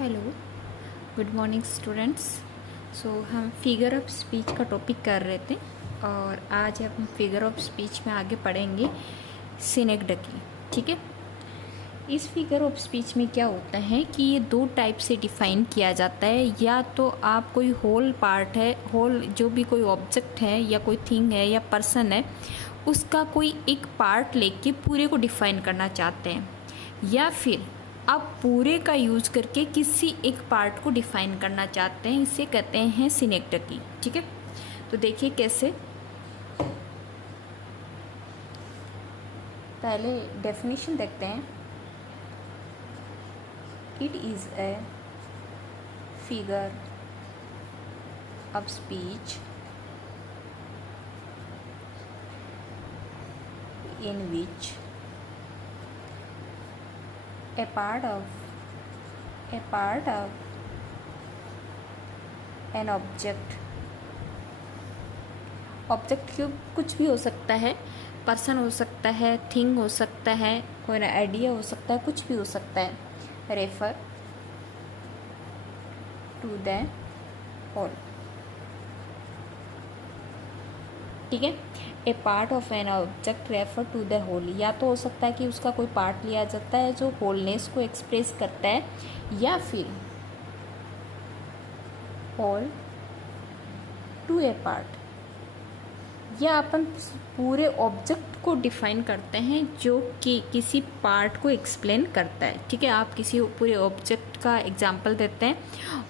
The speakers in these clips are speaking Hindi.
Hello, good morning students. हम फिगर ऑफ स्पीच का टॉपिक कर रहे थे और आज हम फिगर ऑफ स्पीच में आगे पढ़ेंगे सिनेक्डकी। ठीक है। इस फिगर ऑफ स्पीच में क्या होता है कि ये दो टाइप से डिफाइन किया जाता है। या तो आप कोई होल पार्ट है, होल जो भी कोई ऑब्जेक्ट है या कोई थिंग है या पर्सन है, उसका कोई एक पार्ट लेके पूरे को डिफाइन करना चाहते हैं, या फिर आप पूरे का यूज़ करके किसी एक पार्ट को डिफाइन करना चाहते हैं। इसे कहते हैं सिनेक्डकी। ठीक है। तो देखिए कैसे। पहले डेफिनेशन देखते हैं। It is a figure of speech in which a part of an object कुछ भी हो सकता है, पर्सन हो सकता है, थिंग हो सकता है, कोई आइडिया हो सकता है, कुछ भी हो सकता है। Refer to the whole. ठीक है। A part of an object refer to the whole. या तो हो सकता है कि उसका कोई पार्ट लिया जाता है जो होलनेस को एक्सप्रेस करता है, या फिर होल टू ए पार्ट, या अपन पूरे ऑब्जेक्ट को डिफाइन करते हैं जो कि किसी पार्ट को एक्सप्लेन करता है। ठीक है। आप किसी पूरे ऑब्जेक्ट का एग्जांपल देते हैं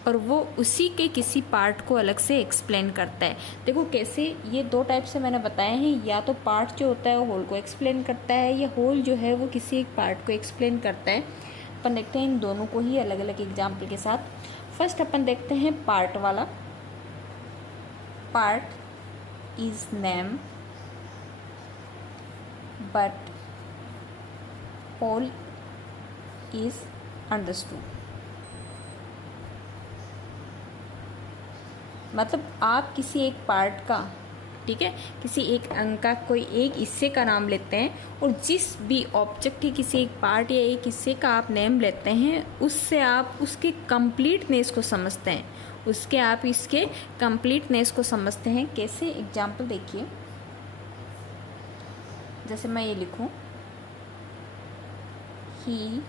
और वो उसी के किसी पार्ट को अलग से एक्सप्लेन करता है। देखो कैसे, ये दो टाइप से मैंने बताए हैं। या तो पार्ट जो होता है वो होल को एक्सप्लेन करता है, या होल जो है वो किसी एक पार्ट को एक्सप्लेन करता है। अपन देखते हैं इन दोनों को ही अलग अलग एग्जाम्पल के साथ। फर्स्ट अपन देखते हैं पार्ट वाला। Part is name but whole is understood। मतलब आप किसी एक पार्ट का, ठीक है, किसी एक अंग का कोई एक हिस्से का नाम लेते हैं, और जिस भी ऑब्जेक्ट के किसी एक पार्ट या एक हिस्से का आप नेम लेते हैं, उससे आप उसके कंप्लीटनेस को समझते हैं। आप इसके कंप्लीटनेस को समझते हैं। कैसे, एग्जाम्पल देखिए। जैसे मैं ये लिखूं, he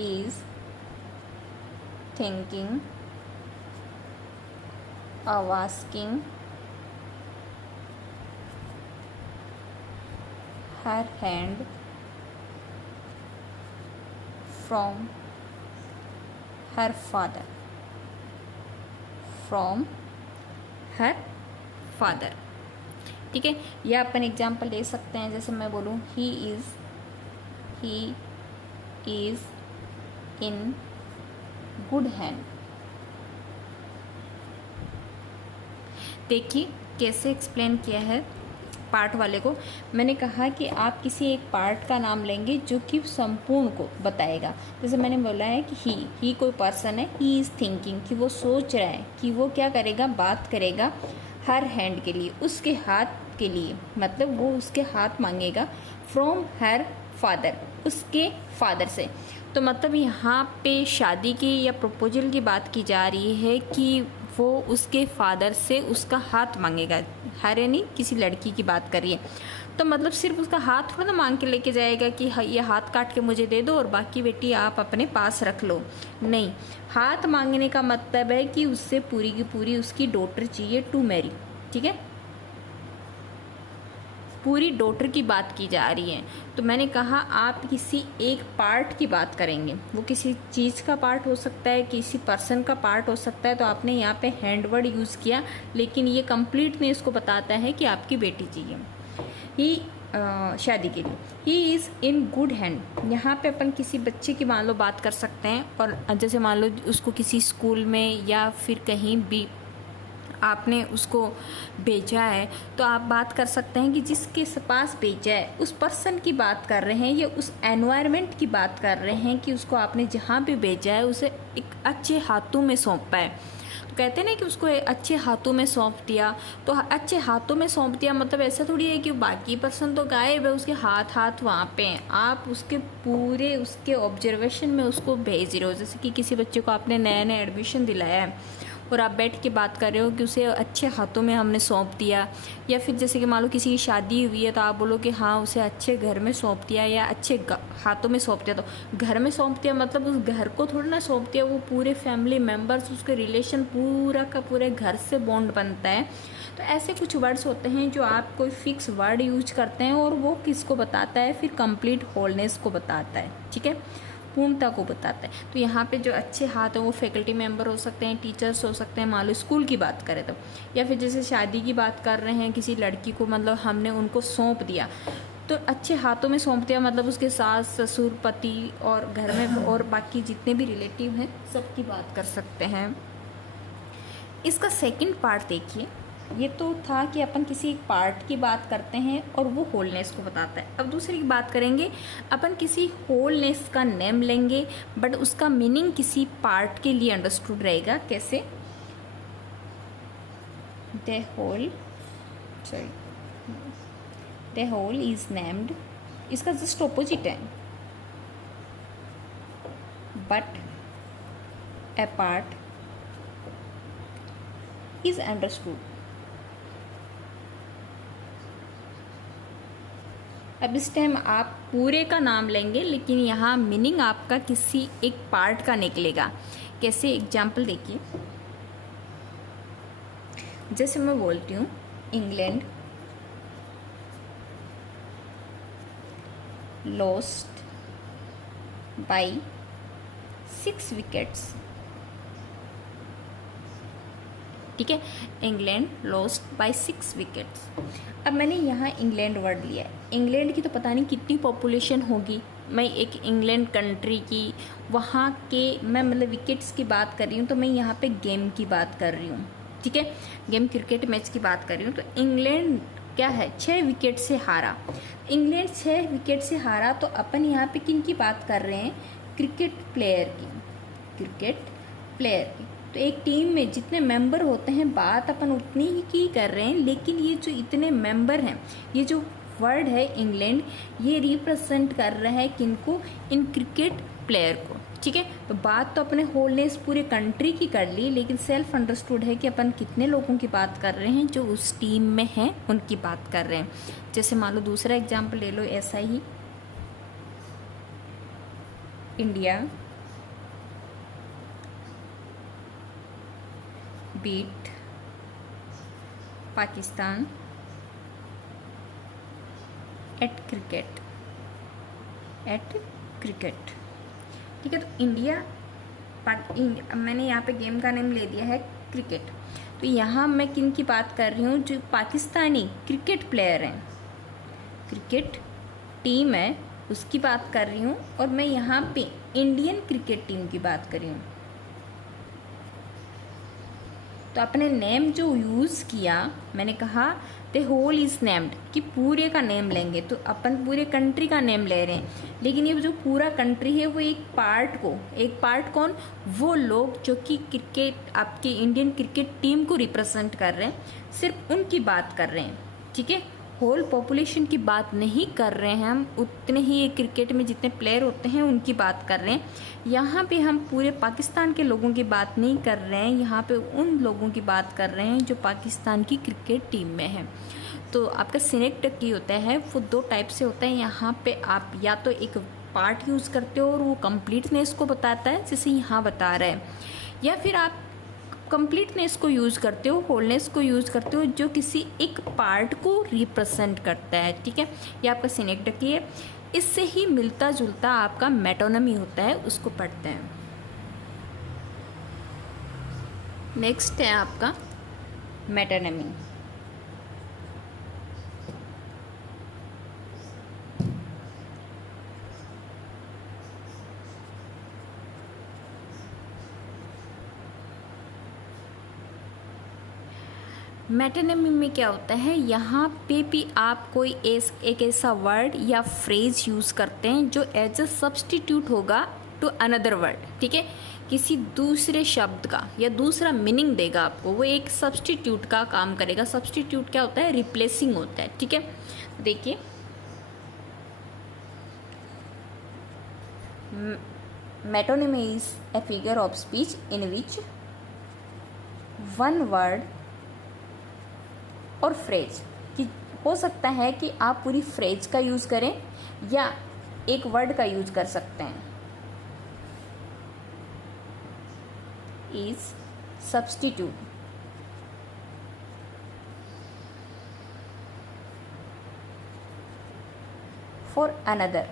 is thinking of asking her hand from her father। ठीक है। या अपन एग्जाम्पल ले सकते हैं। जैसे मैं बोलूँ he is in good hand. देखिए कैसे एक्सप्लेन किया है पार्ट वाले को। मैंने कहा कि आप किसी एक पार्ट का नाम लेंगे जो कि संपूर्ण को बताएगा। जैसे मैंने बोला है कि ही कोई पर्सन है, ही इज़ थिंकिंग, कि वो सोच रहा है, कि वो क्या करेगा, बात करेगा हर हैंड के लिए, उसके हाथ के लिए, मतलब वो उसके हाथ मांगेगा फ्रॉम हर फादर, उसके फादर से। तो मतलब यहाँ पे शादी की या प्रपोजल की बात की जा रही है कि वो उसके फादर से उसका हाथ मांगेगा। हर यानी किसी लड़की की बात करिए, तो मतलब सिर्फ उसका हाथ थोड़ा ना मांग के लेके जाएगा कि ये हाथ काट के मुझे दे दो और बाकी बेटी आप अपने पास रख लो। नहीं, हाथ मांगने का मतलब है कि उससे पूरी की पूरी उसकी डॉटर चाहिए टू मैरी। ठीक है। पूरी डॉटर की बात की जा रही है। तो मैंने कहा आप किसी एक पार्ट की बात करेंगे, वो किसी चीज़ का पार्ट हो सकता है, किसी पर्सन का पार्ट हो सकता है। तो आपने यहाँ पे हैंड वर्ड यूज़ किया, लेकिन ये कंप्लीटनेस को बताता है कि आपकी बेटी चाहिए ही शादी के लिए। He is in good hand. यहाँ पे अपन किसी बच्चे की मान लो बात कर सकते हैं, और जैसे मान लो उसको किसी स्कूल में या फिर कहीं भी आपने उसको भेजा है, तो आप बात कर सकते हैं कि जिसके पास भेजा है उस पर्सन की बात कर रहे हैं, या उस एनवायरनमेंट की बात कर रहे हैं कि उसको आपने जहाँ भी भेजा है उसे एक अच्छे हाथों में सौंपा है। तो कहते हैं ना कि उसको अच्छे हाथों में सौंप दिया, तो अच्छे हाथों में सौंप दिया मतलब ऐसा थोड़ी है कि बाकी पर्सन तो गायब है, उसके हाथ हाथ वहाँ पे हैं, आप उसके पूरे उसके ऑब्जर्वेशन में उसको भेज रहे हो। जैसे कि किसी बच्चे को आपने नया नया एडमिशन दिलाया है और आप बैठ के बात कर रहे हो कि उसे अच्छे हाथों में हमने सौंप दिया, या फिर जैसे कि मान लो किसी की शादी हुई है तो आप बोलो कि हाँ उसे अच्छे घर में सौंप दिया या अच्छे हाथों में सौंप दिया। तो घर में सौंप दिया मतलब उस घर को थोड़ा ना सौंप दिया, वो पूरे फैमिली मेम्बर्स, उसके रिलेशन पूरा का पूरे घर से बॉन्ड बनता है। तो ऐसे कुछ वर्ड्स होते हैं जो आप कोई फिक्स वर्ड यूज करते हैं और वो किसको बताता है, फिर कंप्लीट होलनेस को बताता है, ठीक है, पूर्णता को बताता है। तो यहाँ पे जो अच्छे हाथ हैं वो फैकल्टी मेंबर हो सकते हैं, टीचर्स हो सकते हैं, मान लो स्कूल की बात करें तो, या फिर जैसे शादी की बात कर रहे हैं किसी लड़की को, मतलब हमने उनको सौंप दिया, तो अच्छे हाथों में सौंप दिया मतलब उसके सास ससुर पति और घर में और बाकी जितने भी रिलेटिव हैं सबकी बात कर सकते हैं। इसका सेकंड पार्ट देखिए, ये तो था कि अपन किसी एक पार्ट की बात करते हैं और वो होलनेस को बताता है। अब दूसरी की बात करेंगे, अपन किसी होलनेस का नेम लेंगे बट उसका मीनिंग किसी पार्ट के लिए अंडरस्टूड रहेगा। कैसे? द होल इज नेम्ड, इसका जस्ट ऑपोजिट है, but A part is understood. अब इस टाइम आप पूरे का नाम लेंगे लेकिन यहाँ मीनिंग आपका किसी एक पार्ट का निकलेगा। कैसे? एग्जाम्पल देखिए, जैसे मैं बोलती हूँ इंग्लैंड लॉस्ट बाय 6 विकेट्स, ठीक है, इंग्लैंड लॉस्ट बाय 6 विकेट्स। अब मैंने यहाँ इंग्लैंड वर्ड लिया है, इंग्लैंड की तो पता नहीं कितनी पॉपुलेशन होगी, मैं एक इंग्लैंड कंट्री की वहाँ के मैं मतलब विकेट्स की बात कर रही हूँ, तो मैं यहाँ पे गेम की बात कर रही हूँ, ठीक है, गेम क्रिकेट मैच की बात कर रही हूँ। तो इंग्लैंड क्या है, 6 विकेट से हारा, इंग्लैंड 6 विकेट से हारा, तो अपन यहाँ पे किन की बात कर रहे हैं, क्रिकेट प्लेयर की, क्रिकेट प्लेयर की। तो एक टीम में जितने मेंबर होते हैं बात अपन उतनी ही की कर रहे हैं, लेकिन ये जो इतने मेंबर हैं, ये जो वर्ड है इंग्लैंड, ये रिप्रेजेंट कर रहा है किनको, इन क्रिकेट प्लेयर को, ठीक है। तो बात तो अपने होलनेस पूरे कंट्री की कर ली, लेकिन सेल्फ अंडरस्टूड है कि अपन कितने लोगों की बात कर रहे हैं जो उस टीम में हैं, उनकी बात कर रहे हैं। जैसे मान लो दूसरा एग्जाम्पल ले लो, ऐसा ही India beat Pakistan at cricket, ठीक है। तो इंडिया मैंने यहाँ पे गेम का नेम ले दिया है क्रिकेट, तो यहाँ मैं किन की बात कर रही हूँ, जो पाकिस्तानी क्रिकेट प्लेयर हैं, क्रिकेट टीम है उसकी बात कर रही हूँ, और मैं यहाँ पे इंडियन क्रिकेट टीम की बात कर रही हूँ। तो अपने नेम जो यूज़ किया, मैंने कहा द होल इज़ नेम्ड, कि पूरे का नेम लेंगे, तो अपन पूरे कंट्री का नेम ले रहे हैं, लेकिन ये जो पूरा कंट्री है वो एक पार्ट कौन, वो लोग जो कि क्रिकेट आपके इंडियन क्रिकेट टीम को रिप्रेजेंट कर रहे हैं, सिर्फ उनकी बात कर रहे हैं, ठीक है। होल पॉपुलेशन की बात नहीं कर रहे हैं हम, उतने ही क्रिकेट में जितने प्लेयर होते हैं उनकी बात कर रहे हैं। यहाँ पे हम पूरे पाकिस्तान के लोगों की बात नहीं कर रहे हैं, यहाँ पे उन लोगों की बात कर रहे हैं जो पाकिस्तान की क्रिकेट टीम में है। तो आपका सिनेक्ट की होता है वो 2 टाइप से होता है, यहाँ पे आप या तो एक पार्ट यूज़ करते हो और वो कंप्लीटनेस को बताता है जैसे यहाँ बता रहा है, या फिर आप कंप्लीटनेस को यूज़ करते हो, होलनेस को यूज़ करते हो जो किसी एक पार्ट को रिप्रेजेंट करता है, ठीक है। ये आपका सिनेक्ट है, इससे ही मिलता जुलता आपका मेटोनमी होता है, उसको पढ़ते हैं। नेक्स्ट है आपका मेटोनमी। मेटोनिमी में क्या होता है, यहाँ पे भी आप कोई एक ऐसा वर्ड या फ्रेज यूज़ करते हैं जो एज अ सब्स्टिट्यूट होगा टू अनदर वर्ड, ठीक है। किसी दूसरे शब्द का या दूसरा मीनिंग देगा आपको, वो एक सब्स्टिट्यूट का काम करेगा। सब्स्टिट्यूट क्या होता है? रिप्लेसिंग होता है, ठीक है। देखिए metonymy is a figure of speech in which one word और फ्रेज, कि हो सकता है कि आप पूरी फ्रेज का यूज करें या एक वर्ड का यूज कर सकते हैं। Is substitute for another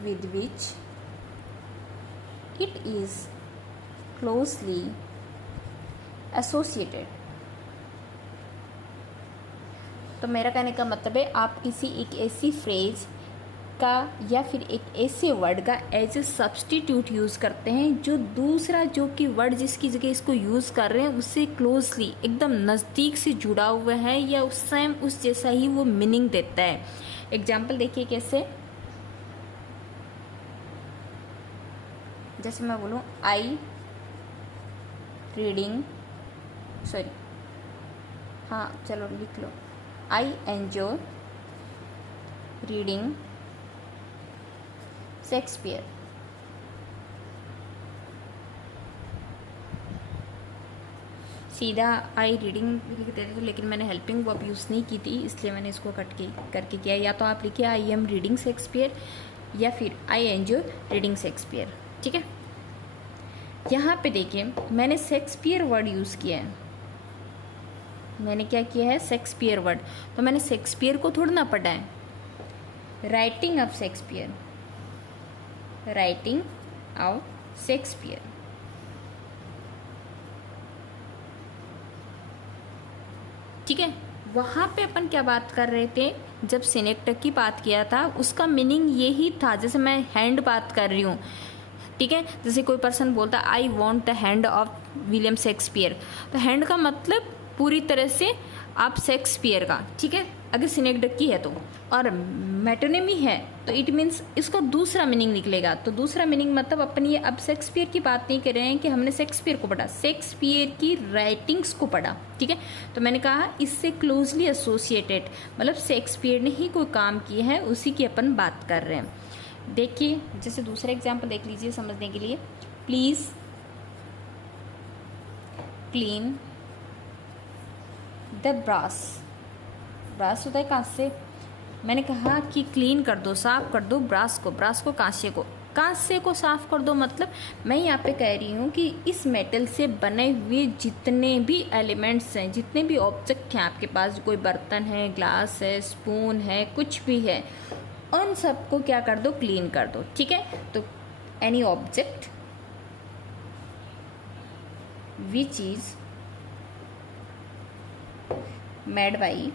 with which it is closely associated। तो मेरा कहने का मतलब है आप किसी एक ऐसी फ्रेज का या फिर एक ऐसे वर्ड का एज ए सब्स्टिट्यूट यूज़ करते हैं जो दूसरा जो कि वर्ड जिसकी जगह इसको यूज़ कर रहे हैं उससे क्लोजली एकदम नज़दीक से जुड़ा हुआ है या उस सेम उस जैसा ही वो मीनिंग देता है। एग्जाम्पल देखिए कैसे, जैसे मैं बोलूँ आई रीडिंग, सॉरी हाँ चलो लिख लो, आई एंजॉय रीडिंग शेक्सपियर। सीधा आई रीडिंग लिखते थे, लेकिन मैंने हेल्पिंग वर्ब यूज़ नहीं की थी, इसलिए मैंने इसको कट के करके किया। या तो आप लिखिए आई एम रीडिंग शेक्सपियर या फिर आई एंजॉय रीडिंग शेक्सपियर, ठीक है। यहाँ पे देखिए मैंने शेक्सपियर वर्ड यूज़ किया है, मैंने क्या किया है? Shakespeare word. तो मैंने शेक्सपियर को थोड़ा ना पढ़ा है, writing of Shakespeare, writing of Shakespeare. ठीक है, वहाँ पे अपन क्या बात कर रहे थे? जब सिनेक्ट की बात किया था उसका मीनिंग यही था, जैसे मैं हैंड बात कर रही हूँ, ठीक है। जैसे कोई पर्सन बोलता I want the hand of William Shakespeare, तो हैंड का मतलब पूरी तरह से आप शेक्सपियर का, ठीक है, अगर सिनेक्ट है तो। और मेटोनिमी है तो इट मीन्स इसका दूसरा मीनिंग निकलेगा। तो दूसरा मीनिंग मतलब अपन ये अब शेक्सपियर की बात नहीं कर रहे हैं कि हमने शेक्सपियर को पढ़ा, शेक्सपियर की राइटिंग्स को पढ़ा, ठीक है। तो मैंने कहा इससे क्लोजली एसोसिएटेड, मतलब शेक्सपियर ने ही कोई काम किया है उसी की अपन बात कर रहे हैं। देखिए जैसे दूसरा एग्जाम्पल देख लीजिए समझने के लिए, please clean the brass. Brass होता है कांसे, मैंने कहा कि क्लीन कर दो, साफ कर दो ब्रास को, कांसे को साफ कर दो। मतलब मैं यहाँ पे कह रही हूँ कि इस मेटल से बने हुए जितने भी एलिमेंट्स हैं, जितने भी ऑब्जेक्ट हैं आपके पास, कोई बर्तन है, ग्लास है, स्पून है, कुछ भी है, उन सबको क्या कर दो? क्लीन कर दो, ठीक है। तो any object which is made by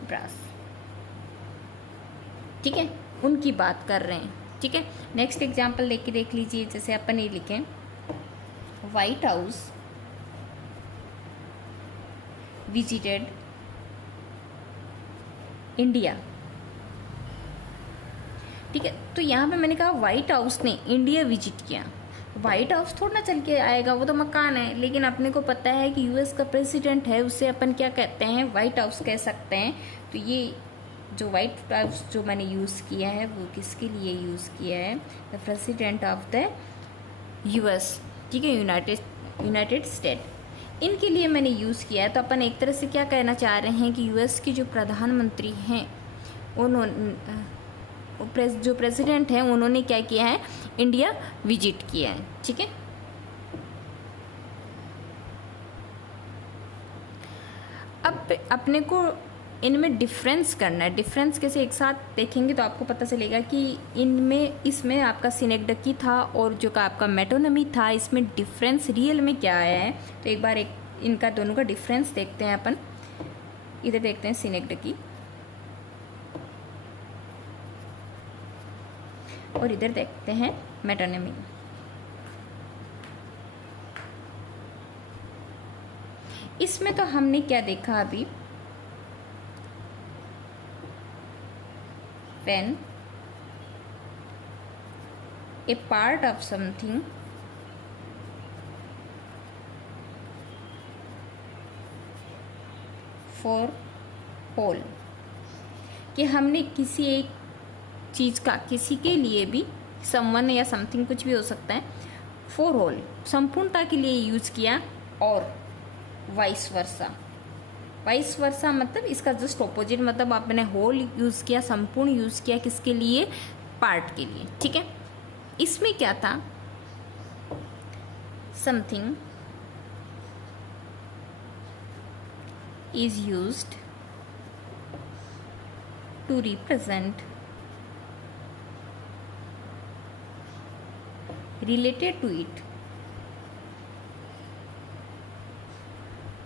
brass, ठीक है, उनकी बात कर रहे हैं, ठीक है। नेक्स्ट एग्जाम्पल देख लीजिए, जैसे अपन ये लिखें व्हाइट हाउस विजिटेड इंडिया, ठीक है। तो यहाँ पे मैंने कहा व्हाइट हाउस ने इंडिया विजिट किया। व्हाइट हाउस थोड़ा ना चल के आएगा, वो तो मकान है, लेकिन अपने को पता है कि यूएस का प्रेसिडेंट है, उससे अपन क्या कहते हैं? व्हाइट हाउस कह सकते हैं। तो ये जो व्हाइट हाउस जो मैंने यूज़ किया है वो किसके लिए यूज़ किया है? The president of the US, ठीक है, यूनाइटेड स्टेट, इनके लिए मैंने यूज़ किया है। तो अपन एक तरह से क्या कहना चाह रहे हैं कि यूएस के जो प्रधानमंत्री हैं उन्होंने, जो प्रेसिडेंट हैं उन्होंने क्या किया है? इंडिया विजिट किया है, ठीक है। अब अपने को इनमें डिफरेंस करना है। डिफरेंस कैसे एक साथ देखेंगे तो आपको पता चलेगा कि इसमें आपका सिनेक्डकी था और जो का आपका मेटोनमी था, इसमें डिफरेंस रियल में क्या आया है। तो एक बार इनका दोनों का डिफरेंस देखते हैं अपन। इधर देखते हैं सिनेक्डकी और इधर देखते हैं मेटोनिमी। इसमें तो हमने क्या देखा अभी? when a part of something for whole, कि हमने किसी एक चीज़ का, किसी के लिए भी, समवन या समथिंग कुछ भी हो सकता है, फॉर होल संपूर्णता के लिए यूज किया, और वाइस वर्सा। वाइस वर्सा मतलब इसका जस्ट ऑपोजिट, मतलब आपने होल यूज किया, संपूर्ण यूज किया किसके लिए, पार्ट के लिए। ठीक है, इसमें क्या था, something is used to represent related to it.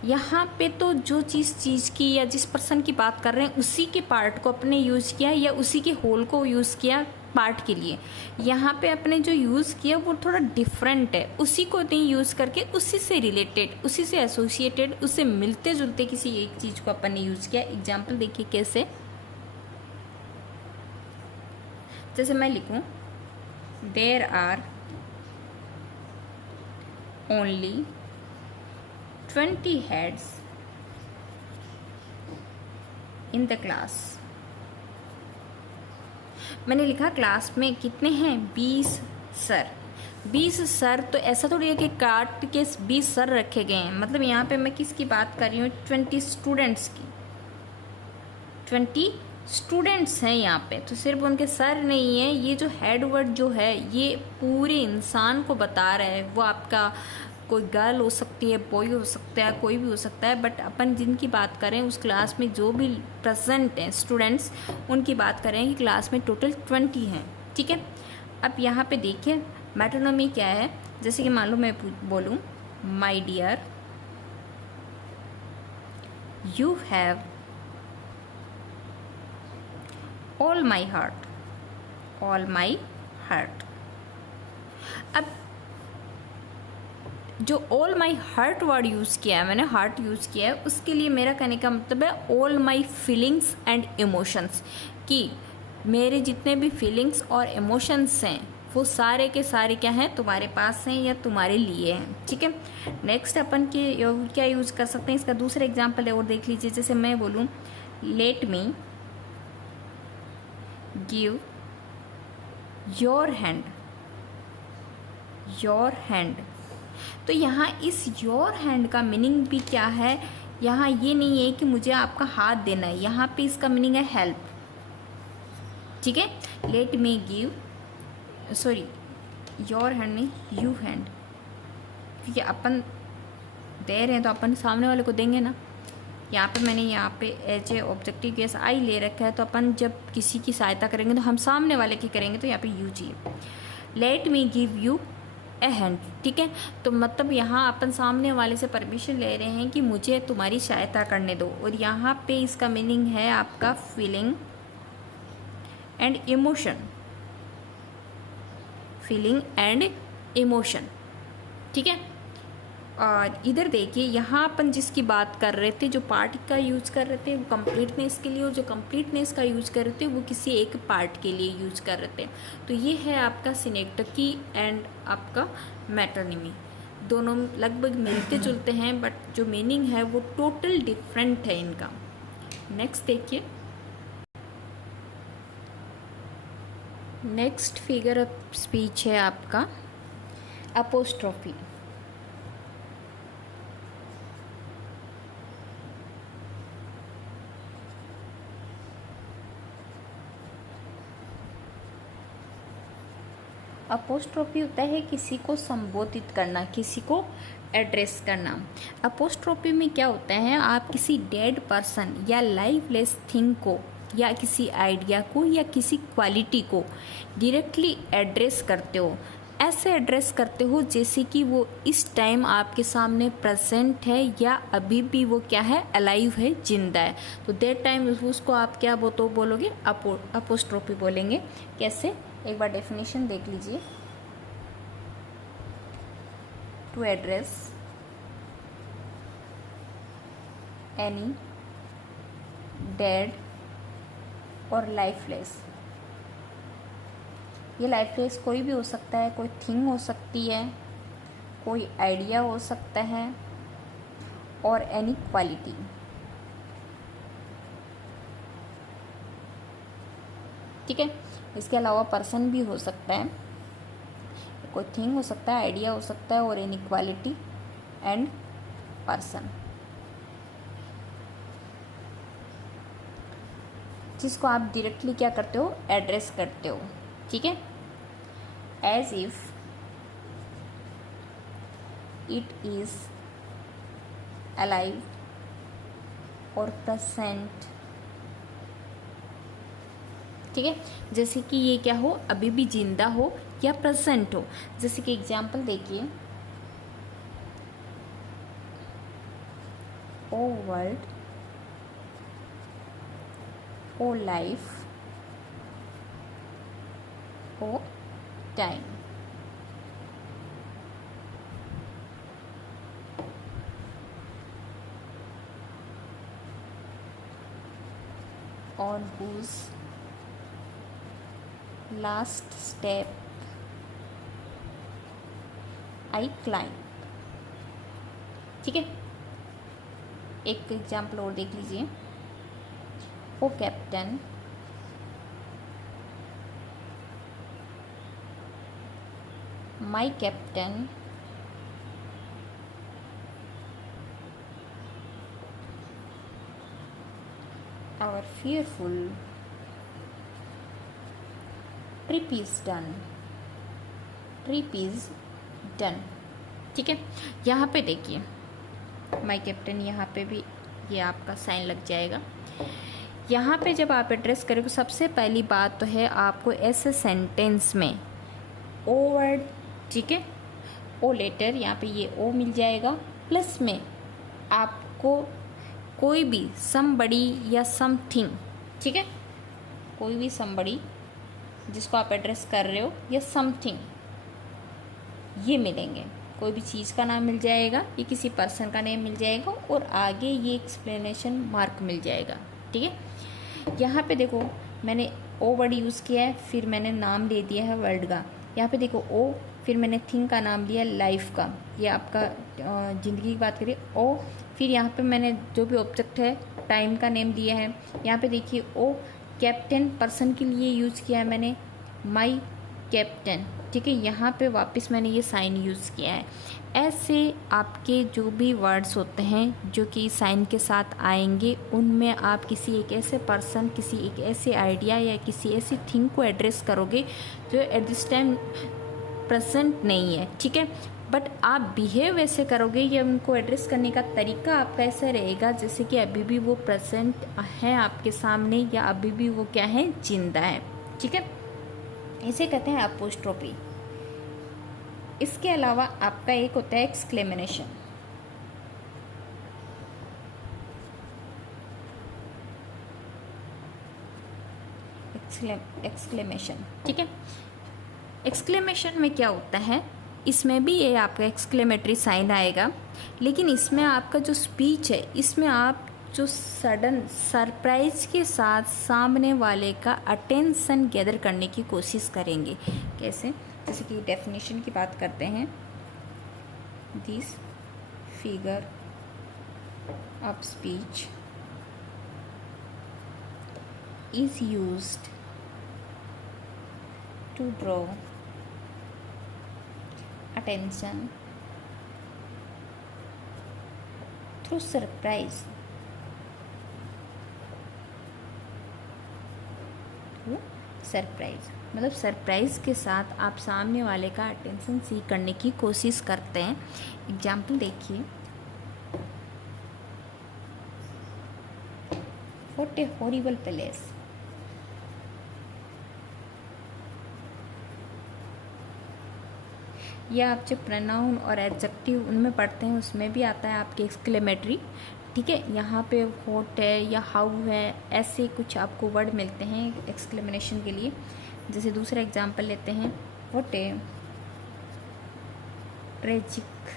यहाँ पे तो जो चीज़ की या जिस पर्सन की बात कर रहे हैं उसी के पार्ट को अपने यूज़ किया, या उसी के होल को यूज़ किया पार्ट के लिए। यहाँ पे अपने जो यूज़ किया वो थोड़ा डिफरेंट है, उसी को नहीं यूज़ करके उसी से रिलेटेड, उसी से एसोसिएटेड, उससे मिलते जुलते किसी एक चीज़ को अपन ने यूज़ किया। एग्जाम्पल देखिए कैसे, जैसे मैं लिखूं there are only 20 heads in the class। मैंने लिखा क्लास में कितने हैं, 20 सर। 20 सर, तो ऐसा थोड़ी है कि काट के 20 सर रखे गए हैं, मतलब यहाँ पे मैं किसकी बात कर रही हूँ, 20 स्टूडेंट्स की। 20 स्टूडेंट्स हैं यहाँ पे, तो सिर्फ उनके सर नहीं है। ये जो हेड वर्ड जो है ये पूरे इंसान को बता रहा है। वो आपका कोई गर्ल हो सकती है, बॉय हो सकता है, कोई भी हो सकता है, बट अपन जिनकी बात करें उस क्लास में जो भी प्रेजेंट हैं स्टूडेंट्स, उनकी बात करें कि क्लास में टोटल 20 हैं। ठीक है, अब यहाँ पे देखिए मेट्रोनोमी क्या है। जैसे कि मान लो मैं बोलूँ my dear you have all my heart, all my heart. अब जो all my heart word use किया है मैंने, हार्ट यूज़ किया है, उसके लिए मेरा कहने का मतलब है all my feelings and emotions, कि मेरे जितने भी फीलिंग्स और इमोशंस हैं वो सारे के सारे क्या हैं, तुम्हारे पास हैं या तुम्हारे लिए हैं। ठीक है, नेक्स्ट अपन के क्या यूज़ कर सकते हैं, इसका दूसरा एग्जाम्पल है और देख लीजिए। जैसे मैं बोलूँ let me give your hand, your hand. तो यहाँ इस योर हैंड का मीनिंग भी क्या है, यहाँ ये नहीं है कि मुझे आपका हाथ देना है, यहाँ पे इसका मीनिंग है हेल्प। ठीक है, let me give, sorry your hand नहीं यू हैंड, क्योंकि अपन दे रहे हैं तो अपन सामने वाले को देंगे ना। यहाँ पे मैंने यहाँ पे as a objective case I ले रखा है, तो अपन जब किसी की सहायता करेंगे तो हम सामने वाले की करेंगे, तो यहाँ पे यू चाहिए। Let me give U A hand. ठीक है, तो मतलब यहाँ अपन सामने वाले से परमिशन ले रहे हैं कि मुझे तुम्हारी सहायता करने दो, और यहाँ पे इसका मीनिंग है आपका feeling and emotion, feeling and emotion. ठीक है, और इधर देखिए यहाँ अपन जिसकी बात कर रहे थे, जो पार्ट का यूज कर रहे थे वो कंप्लीटनेस के लिए, और जो कंप्लीटनेस का यूज कर रहे थे वो किसी एक पार्ट के लिए यूज कर रहे थे। तो ये है आपका सिनेक्टकी एंड आपका मेटोनिमी, दोनों लगभग मिलते जुलते हैं, बट जो मीनिंग है वो टोटल डिफरेंट है इनका। नेक्स्ट देखिए, नेक्स्ट फिगर ऑफ स्पीच है आपका अपोस्ट्रोफी। अपोस्ट्रोफी होता है किसी को संबोधित करना, किसी को एड्रेस करना। अपोस्ट्रोफी में क्या होता है, आप किसी डेड पर्सन या लाइफलेस थिंग को या किसी आइडिया को या किसी क्वालिटी को डायरेक्टली एड्रेस करते हो। ऐसे एड्रेस करते हो जैसे कि वो इस टाइम आपके सामने प्रेजेंट है या अभी भी वो क्या है, अलाइव है, जिंदा है। तो दैट टाइम उसको आप क्या बोलोगे, अपोस्ट्रोफी बोलेंगे। कैसे, एक बार डेफिनेशन देख लीजिए। टू एड्रेस एनी डेड और लाइफलेस ये लाइफ फेज कोई भी हो सकता है, कोई थिंग हो सकती है, कोई आइडिया हो सकता है, और एनी क्वालिटी। ठीक है, इसके अलावा पर्सन भी हो सकता है, कोई थिंग हो सकता है, आइडिया हो सकता है, और एनी क्वालिटी एंड पर्सन, जिसको आप डायरेक्टली क्या करते हो, एड्रेस करते हो। ठीक है, as if it is alive और प्रेजेंट। ठीक है, जैसे कि ये क्या हो, अभी भी जिंदा हो या प्रेजेंट हो। जैसे कि एग्जाम्पल देखिए, O world, O life, O time. On whose last step I climb। ठीक है, एक एग्जाम्पल और देख लीजिए, O captain, my captain, our fearful trip is done, trip is done. ठीक है, यहाँ पे देखिए माई कैप्टन, यहाँ पे भी ये आपका साइन लग जाएगा। यहाँ पे जब आप एड्रेस करोगे, सबसे पहली बात तो है आपको ऐसे सेंटेंस में ओ वर्ड, ठीक है, ओ लेटर, यहाँ पे ये ओ मिल जाएगा, प्लस में आपको कोई भी समबड़ी या समथिंग, ठीक है, कोई भी समबड़ी जिसको आप एड्रेस कर रहे हो या समथिंग, ये मिलेंगे। कोई भी चीज़ का नाम मिल जाएगा, ये किसी पर्सन का नेम मिल जाएगा, और आगे ये एक्सप्लेनेशन मार्क मिल जाएगा। ठीक है, यहाँ पे देखो मैंने ओ वर्ड यूज़ किया है, फिर मैंने नाम दे दिया है वर्ड का। यहाँ पे देखो ओ, फिर मैंने थिंग का नाम दिया लाइफ का, ये आपका ज़िंदगी की बात करिए, ओ, फिर यहाँ पे मैंने जो भी ऑब्जेक्ट है टाइम का नेम दिया है। यहाँ पे देखिए ओ कैप्टन, पर्सन के लिए यूज़ किया है मैंने माई कैप्टन। ठीक है, यहाँ पे वापस मैंने ये साइन यूज़ किया है। ऐसे आपके जो भी वर्ड्स होते हैं जो कि साइन के साथ आएंगे, उनमें आप किसी एक ऐसे पर्सन, किसी एक ऐसे आइडिया या किसी ऐसी थिंग को एड्रेस करोगे जो एट दिस टाइम प्रेजेंट नहीं है। ठीक है, बट आप बिहेव वैसे करोगे या उनको एड्रेस करने का तरीका आपका ऐसा रहेगा जैसे कि अभी भी वो प्रेजेंट है आपके सामने, या अभी भी वो क्या है, जिंदा है। ठीक है, इसे कहते हैं अपोस्ट्रोफी। इसके अलावा आपका एक होता है एक्सक्लेमेशन। एक्सक्लेमेशन, ठीक है, एक्सक्लेमेशन में क्या होता है, इसमें भी ये आपका एक्सक्लेमेटरी साइन आएगा, लेकिन इसमें आपका जो स्पीच है, इसमें आप जो सडन सरप्राइज के साथ सामने वाले का अटेंशन गैदर करने की कोशिश करेंगे। कैसे, जैसे कि डेफिनेशन की बात करते हैं, this figure of speech is used to draw attention through surprise, surprise मतलब सरप्राइज के साथ आप सामने वाले का अटेंशन सीख करने की कोशिश करते हैं। एग्जाम्पल देखिए, व्हाट ए हॉरिबल प्लेस, या आप जो प्रोनाउन और एडजेक्टिव उनमें पढ़ते हैं उसमें भी आता है आपके एक्सक्लेमेटरी। ठीक है, यहाँ पे व्हाट है या हाउ है, ऐसे कुछ आपको वर्ड मिलते हैं एक्सक्लेमेशन के लिए। जैसे दूसरा एग्जांपल लेते हैं, व्हाट ए ट्रेजिक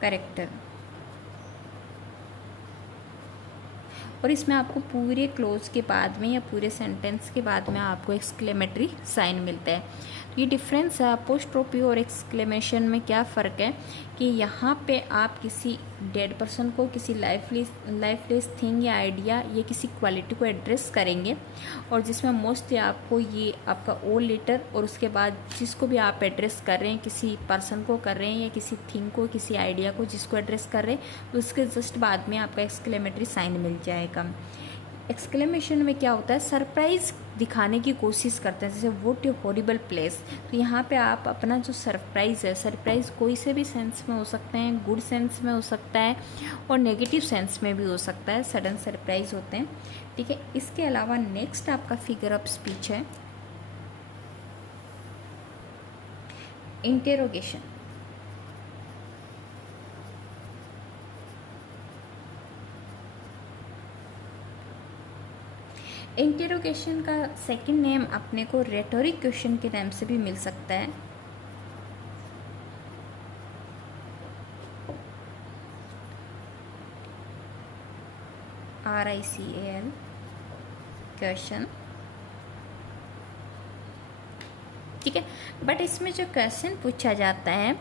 कैरेक्टर, और इसमें आपको पूरे क्लोज के बाद में या पूरे सेंटेंस के बाद में आपको एक्सक्लेमेटरी साइन मिलता है। तो ये डिफरेंस है अपोस्ट्रोफी और एक्सक्लेमेशन में। क्या फ़र्क है कि यहाँ पे आप किसी डेड पर्सन को, किसी लाइफलेस थिंग या आइडिया या किसी क्वालिटी को एड्रेस करेंगे, और जिसमें मोस्टली आपको ये आपका ओ लेटर और उसके बाद जिसको भी आप एड्रेस कर रहे हैं, किसी पर्सन को कर रहे हैं या किसी थिंग को, किसी आइडिया को जिसको एड्रेस कर रहे हैं, उसके जस्ट बाद में आपका एक्सक्लेमेटरी साइन मिल जाएगा। एक्सक्लेमेशन में क्या होता है, सरप्राइज़ दिखाने की कोशिश करते हैं, जैसे व्हाट ए हॉरिबल प्लेस। तो यहाँ पे आप अपना जो सरप्राइज़ है, सरप्राइज़ कोई से भी सेंस में हो सकते हैं, गुड सेंस में हो सकता है और नेगेटिव सेंस में भी हो सकता है, सडन सरप्राइज़ होते हैं, ठीक है। इसके अलावा नेक्स्ट आपका फिगर ऑफ स्पीच है इंटेरोगेशन। इंटेरोगेशन का सेकंड नेम अपने को रेटोरिक क्वेश्चन के नाम से भी मिल सकता है। RICAL क्वेश्चन, ठीक है। बट इसमें जो क्वेश्चन पूछा जाता है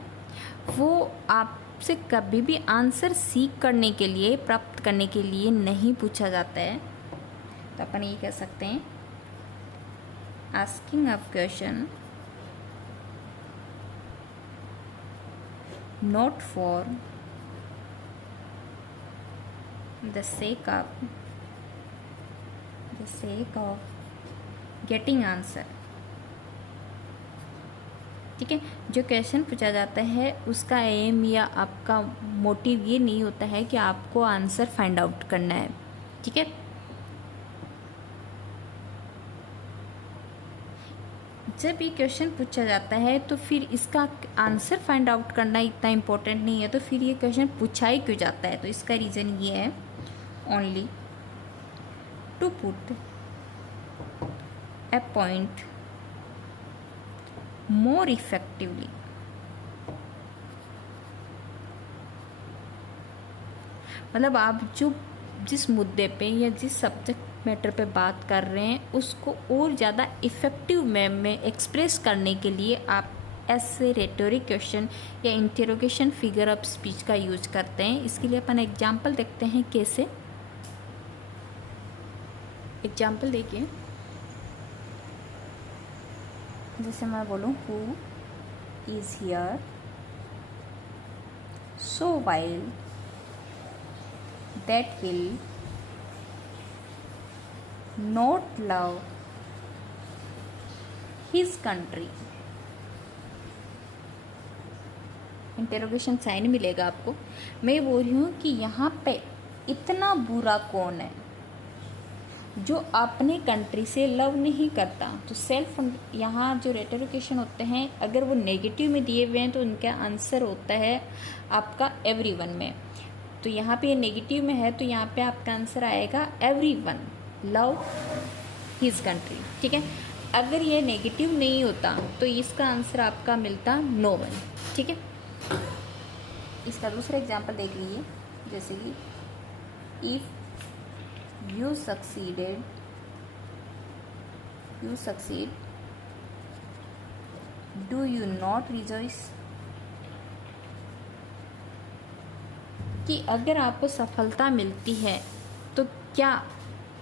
वो आपसे कभी भी आंसर सीख करने के लिए, प्राप्त करने के लिए नहीं पूछा जाता है। तो अपन ये कह सकते हैं asking of question not for the sake of getting answer, ठीक है। जो क्वेश्चन पूछा जाता है उसका एम या आपका मोटिव ये नहीं होता है कि आपको आंसर फाइंड आउट करना है, ठीक है। जब ये क्वेश्चन पूछा जाता है तो फिर इसका आंसर फाइंड आउट करना इतना इम्पोर्टेंट नहीं है, तो फिर ये क्वेश्चन पूछा ही क्यों जाता है। तो इसका रीज़न ये है only to put a point more effectively, मतलब आप जो जिस मुद्दे पे या जिस सब्जेक्ट मैटर पे बात कर रहे हैं उसको और ज़्यादा इफ़ेक्टिव में एक्सप्रेस करने के लिए आप ऐसे रेटोरिक क्वेश्चन या इंटेरोगेशन फिगर ऑफ स्पीच का यूज करते हैं। इसके लिए अपन एग्जांपल देखते हैं कैसे। एग्जांपल देखिए, जैसे मैं बोलूँ who is here so vile that will not love his country। Interrogation sign मिलेगा आपको। मैं बोल रही हूँ कि यहाँ पे इतना बुरा कौन है जो अपने कंट्री से लव नहीं करता। तो सेल्फ, यहाँ जो रेटोरिकेशन होते हैं अगर वो नेगेटिव में दिए हुए हैं तो उनका आंसर होता है आपका एवरीवन में। तो यहाँ पे ये नेगेटिव में है तो यहाँ पे आपका आंसर आएगा एवरीवन लव हिज कंट्री, ठीक है। अगर ये नेगेटिव नहीं होता तो इसका आंसर आपका मिलता नो वन, ठीक है। इसका दूसरा एग्जांपल देख लीजिए, जैसे कि if you succeed do you not rejoice, कि अगर आपको सफलता मिलती है तो क्या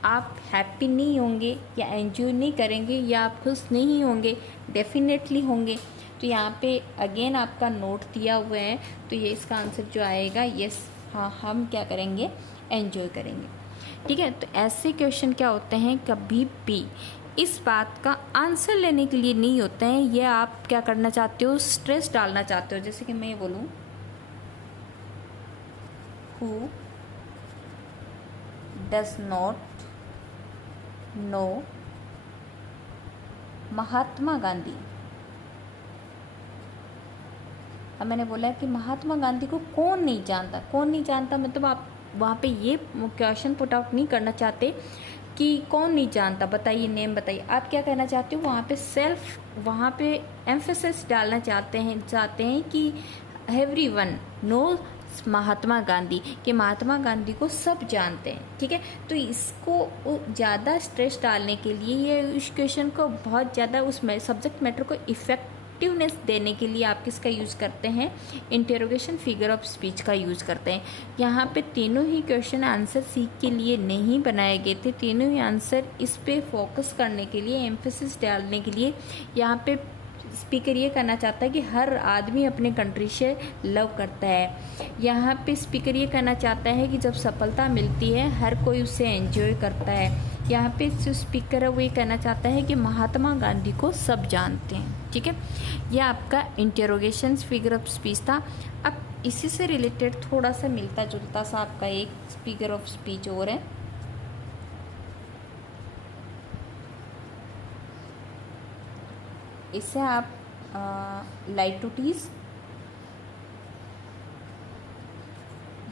आप हैप्पी नहीं होंगे या एंजॉय नहीं करेंगे या आप खुश नहीं होंगे? डेफिनेटली होंगे। तो यहाँ पे अगेन आपका नोट दिया हुआ है, तो ये इसका आंसर जो आएगा यस, हाँ हम क्या करेंगे, एंजॉय करेंगे, ठीक है। तो ऐसे क्वेश्चन क्या होते हैं, कभी भी इस बात का आंसर लेने के लिए नहीं होते हैं, ये आप क्या करना चाहते हो, स्ट्रेस डालना चाहते हो। जैसे कि मैं बोलूँ who does not know Mahatma Gandhi. अब मैंने बोला कि महात्मा गांधी को कौन नहीं जानता, कौन नहीं जानता, मतलब आप वहाँ पे ये क्वेश्चन पुट आउट नहीं करना चाहते कि कौन नहीं जानता, बताइए, नेम बताइए। आप क्या कहना चाहते हो, वहाँ पे सेल्फ, वहाँ पे एम्फेसिस डालना चाहते हैं कि एवरीवन नो महात्मा गांधी, कि महात्मा गांधी को सब जानते हैं, ठीक है। तो इसको ज़्यादा स्ट्रेस डालने के लिए, ये इस क्वेश्चन को बहुत ज़्यादा उस सब्जेक्ट मैटर को इफेक्टिवनेस देने के लिए आप किसका यूज़ करते हैं, इंटरोगेशन फिगर ऑफ स्पीच का यूज़ करते हैं। यहाँ पे तीनों ही क्वेश्चन आंसर सीख के लिए नहीं बनाए गए थे, तीनों ही आंसर इस पे फोकस करने के लिए, एम्फेसिस डालने के लिए। यहाँ पे स्पीकर ये कहना चाहता है कि हर आदमी अपने कंट्री से लव करता है। यहाँ पे स्पीकर ये कहना चाहता है कि जब सफलता मिलती है हर कोई उसे एंजॉय करता है। यहाँ पे जो स्पीकर है वो ये कहना चाहता है कि महात्मा गांधी को सब जानते हैं, ठीक है। यह आपका इंटरोगेशन फिगर ऑफ स्पीच था। अब इसी से रिलेटेड थोड़ा सा मिलता जुलता सा आपका एक फिगर ऑफ स्पीच और है। इससे आप लाइटोटीज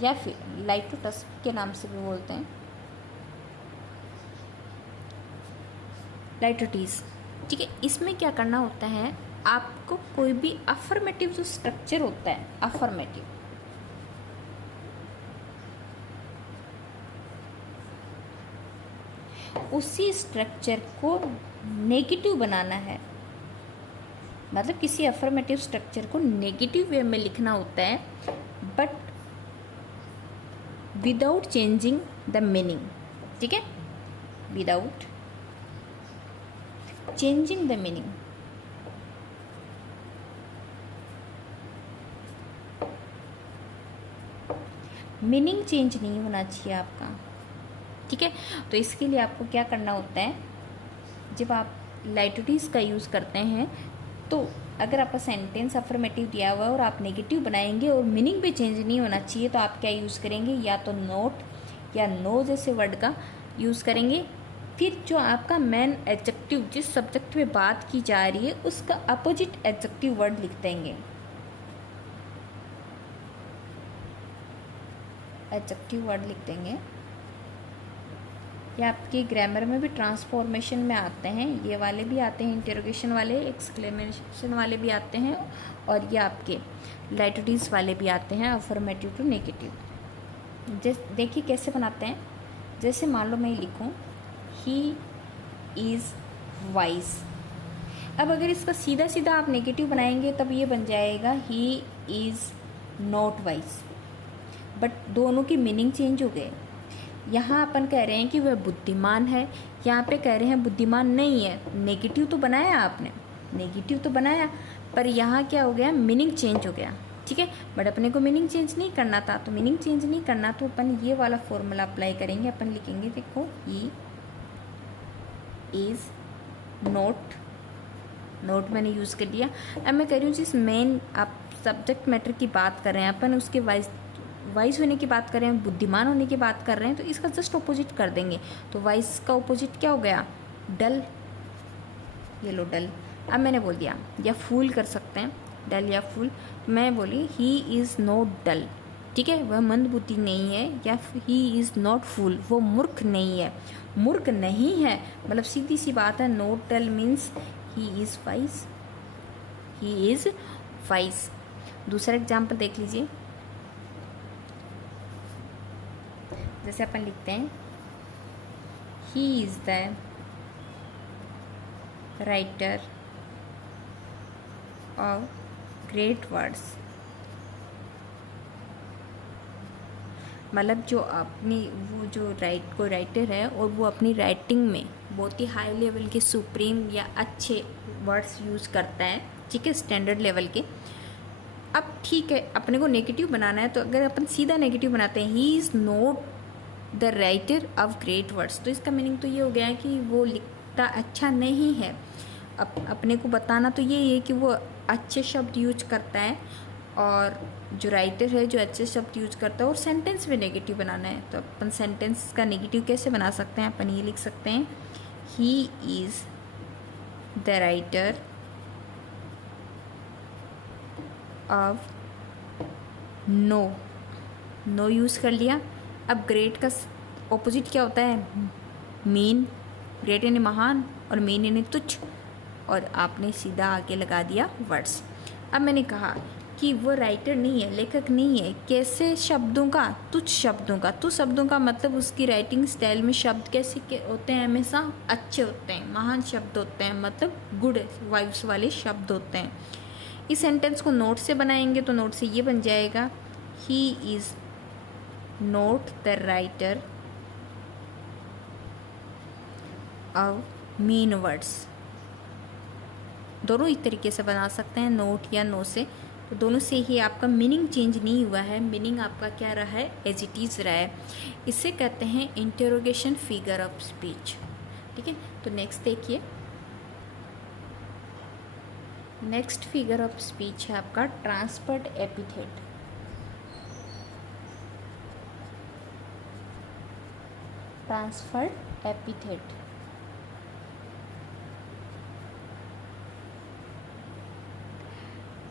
या फिर लाइटोटस के नाम से भी बोलते हैं, लाइटोटीज, ठीक है। इसमें क्या करना होता है, आपको कोई भी अफर्मेटिव जो स्ट्रक्चर होता है, अफर्मेटिव, उसी स्ट्रक्चर को नेगेटिव बनाना है। मतलब किसी अफर्मेटिव स्ट्रक्चर को नेगेटिव वे में लिखना होता है, but without changing the meaning, ठीक है, without changing the meaning. Meaning change नहीं होना चाहिए आपका, ठीक है। तो इसके लिए आपको क्या करना होता है, जब आप लाइटोटीज का यूज़ करते हैं तो अगर आपका सेंटेंस अफर्मेटिव दिया हुआ है और आप नेगेटिव बनाएंगे और मीनिंग भी चेंज नहीं होना चाहिए, तो आप क्या यूज़ करेंगे, या तो नोट या नो जैसे वर्ड का यूज़ करेंगे। फिर जो आपका मेन एडजेक्टिव, जिस सब्जेक्ट पे बात की जा रही है, उसका अपोजिट एडजेक्टिव वर्ड लिख देंगे, एडजेक्टिव वर्ड लिख देंगे। या आपके ग्रामर में भी ट्रांसफॉर्मेशन में आते हैं, ये वाले भी आते हैं, इंटरोगेशन वाले, एक्सक्लेमेशन वाले भी आते हैं, और ये आपके लाइटोटीज वाले भी आते हैं, अफर्मेटिव टू नेगेटिव। जैसे देखिए कैसे बनाते हैं, जैसे मान लो मैं लिखूं ही इज़ वाइज। अब अगर इसका सीधा सीधा आप नेगेटिव बनाएंगे तब ये बन जाएगा he is not wise, but दोनों की मीनिंग चेंज हो गए। यहाँ अपन कह रहे हैं कि वह बुद्धिमान है, यहाँ पे कह रहे हैं बुद्धिमान नहीं है। नेगेटिव तो बनाया आपने, नेगेटिव तो बनाया, पर यहाँ क्या हो गया, मीनिंग चेंज हो गया, ठीक है। बट अपने को मीनिंग चेंज नहीं करना था, तो मीनिंग चेंज नहीं करना तो अपन ये वाला फॉर्मूला अप्लाई करेंगे। अपन लिखेंगे, देखो ही इज़ नॉट, नोट मैंने यूज़ कर लिया। अब मैं कह रही हूँ जिस मेन आप सब्जेक्ट मैटर की बात कर रहे हैं अपन, उसके वाइज होने की बात कर रहे हैं, बुद्धिमान होने की बात कर रहे हैं, तो इसका जस्ट ऑपोजिट कर देंगे। तो वाइज का ऑपोजिट क्या हो गया, डल, ये लो डल। अब मैंने बोल दिया, या फूल कर सकते हैं, डल या फूल। मैं बोली ही इज़ नॉट डल, ठीक है, वह मंदबुद्धि नहीं है, या ही इज़ नॉट फूल, वो मूर्ख नहीं है। मूर्ख नहीं है मतलब सीधी सी बात है, not dull means he is wise, he is wise. दूसरा एग्जाम्पल देख लीजिए, जैसे अपन लिखते हैं he is the writer of great words. मतलब जो अपनी वो जो कोई राइटर है और वो अपनी राइटिंग में बहुत ही हाई लेवल के सुप्रीम या अच्छे वर्ड्स यूज़ करता है, ठीक है, स्टैंडर्ड लेवल के। अब ठीक है, अपने को नेगेटिव बनाना है, तो अगर अपन सीधा नेगेटिव बनाते हैं he is not the writer of great words, तो इसका मीनिंग तो ये हो गया है कि वो लिखता अच्छा नहीं है। अब अपने को बताना तो ये है कि वो अच्छे शब्द यूज करता है, और जो राइटर है जो अच्छे शब्द यूज करता है, और सेंटेंस में नेगेटिव बनाना है। तो अपन सेंटेंस का नेगेटिव कैसे बना सकते हैं, अपन ये लिख सकते हैं he is the writer of no, no use कर लिया। अब ग्रेट का ऑपोजिट क्या होता है, मीन। ग्रेट यानी महान और मीन यानी तुच्छ, और आपने सीधा आगे लगा दिया वर्ड्स। अब मैंने कहा कि वो राइटर नहीं है, लेखक नहीं है। कैसे शब्दों का, तुच्छ शब्दों का। तुच्छ शब्दों का मतलब उसकी राइटिंग स्टाइल में शब्द कैसे होते हैं, हमेशा अच्छे होते हैं, महान शब्द होते हैं, मतलब गुड वाइब्स वाले शब्द होते हैं। इस सेंटेंस को नोट से बनाएंगे तो नोट से ये बन जाएगा, he is note the writer of mean words. दोनों एक तरीके से बना सकते हैं, नोट या नो से। तो दोनों से ही आपका मीनिंग चेंज नहीं हुआ है, मीनिंग आपका क्या रहा है, एज इट इज़ रहा है। इसे कहते हैं इंटरोगेशन फिगर ऑफ स्पीच। ठीक है, तो नेक्स्ट देखिए, नेक्स्ट फिगर ऑफ स्पीच है आपका transferred epithet. Transferred epithet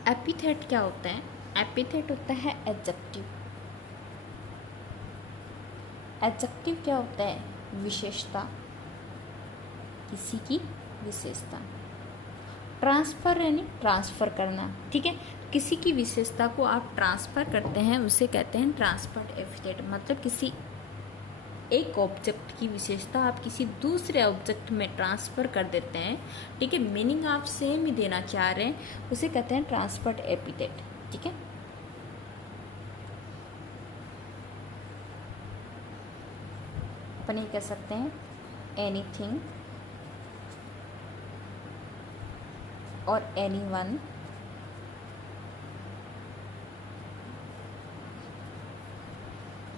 epithet क्या होता है, एपिथेट होता है एडजेक्टिव। एडजेक्टिव क्या होता है, विशेषता, किसी की विशेषता। ट्रांसफर यानी ट्रांसफ़र करना। ठीक है, किसी की विशेषता को आप ट्रांसफ़र करते हैं उसे कहते हैं ट्रांसफर्ड एपिथेट। मतलब किसी एक ऑब्जेक्ट की विशेषता आप किसी दूसरे ऑब्जेक्ट में ट्रांसफ़र कर देते हैं। ठीक है, मीनिंग आप सेम ही देना चाह रहे हैं, उसे कहते हैं ट्रांसफर्ड एपिथेट। ठीक है, अपन ये कह सकते हैं एनीथिंग और एनीवन,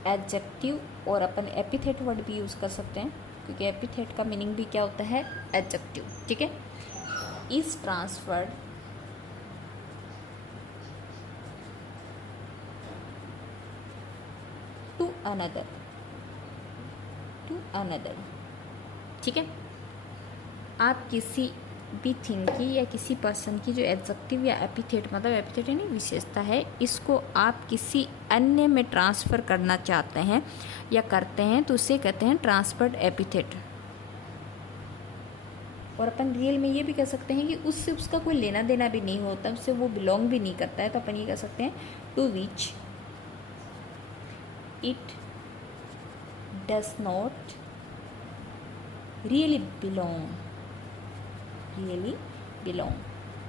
एडजेक्टिव, और अपन एपिथेट वर्ड भी यूज़ कर सकते हैं, क्योंकि एपिथेट का मीनिंग भी क्या होता है, एडजेक्टिव। ठीक है, is transferred to another, to another. ठीक है, आप किसी भी थिंग की या किसी पर्सन की जो एडजेक्टिव या एपिथेट, मतलब एपिथेट यानी विशेषता है, इसको आप किसी अन्य में ट्रांसफ़र करना चाहते हैं या करते हैं तो उसे कहते हैं ट्रांसफर्ड एपिथेट। और अपन रियल में ये भी कह सकते हैं कि उससे उसका कोई लेना देना भी नहीं होता, उससे वो बिलोंग भी नहीं करता है, तो अपन ये कह सकते हैं to which it does not really belong, really belong.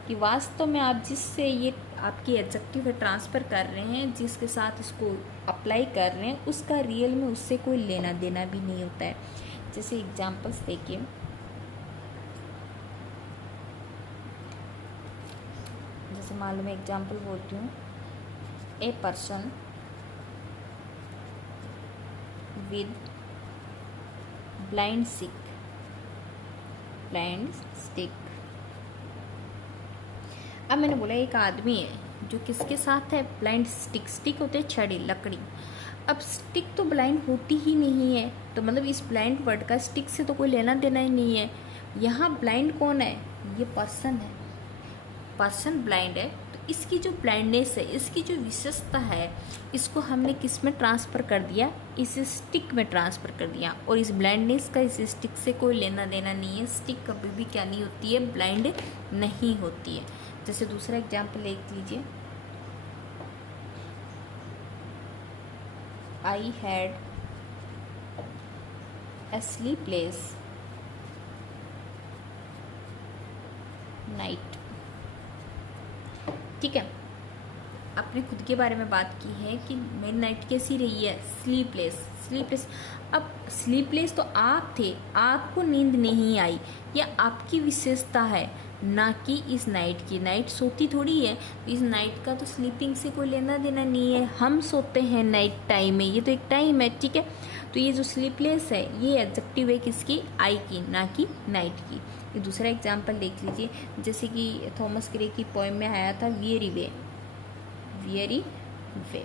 कि वास्तव में आप जिससे ये आपकी एडजेक्टिव है ट्रांसफ़र कर रहे हैं, जिसके साथ इसको अप्लाई कर रहे हैं, उसका रियल में उससे कोई लेना देना भी नहीं होता है। जैसे एग्जांपल्स देखिए, जैसे मान लो मैं एग्जांपल बोलती हूँ, a person with blind stick, blind stick. अब मैंने बोला एक आदमी है जो किसके साथ है, ब्लाइंड स्टिक। स्टिक होते हैं छड़ी, लकड़ी। अब स्टिक तो ब्लाइंड होती ही नहीं है, तो मतलब इस ब्लाइंड वर्ड का स्टिक से तो कोई लेना देना ही नहीं है। यहाँ ब्लाइंड कौन है, ये पर्सन है, पर्सन ब्लाइंड है। तो इसकी जो ब्लाइंडनेस है, इसकी जो विशेषता है, इसको हमने किस में ट्रांसफ़र कर दिया, इस स्टिक में ट्रांसफ़र कर दिया। और इस ब्लाइंडनेस का इस स्टिक से कोई लेना देना नहीं है। स्टिक कभी भी क्या नहीं होती है, ब्लाइंड नहीं होती है। जैसे दूसरा एग्जाम्पल देख लीजिए, I had a sleepless night। ठीक है, आपने खुद के बारे में बात की है कि मेरी नाइट कैसी रही है, स्लीपलेस। स्लीपलेस, अब स्लीपलेस तो आप थे, आपको नींद नहीं आई, या आपकी विशेषता है, ना कि इस नाइट की। नाइट सोती थोड़ी है, इस नाइट का तो स्लीपिंग से कोई लेना देना नहीं है। हम सोते हैं नाइट टाइम में, ये तो एक टाइम है। ठीक है, तो ये जो स्लीपलेस है ये एडजेक्टिव है किसकी, आई की, ना कि नाइट की। ये दूसरा एग्जाम्पल देख लीजिए, जैसे कि थॉमस ग्रे की पोएम में आया था वियरी वे, वियरी वे।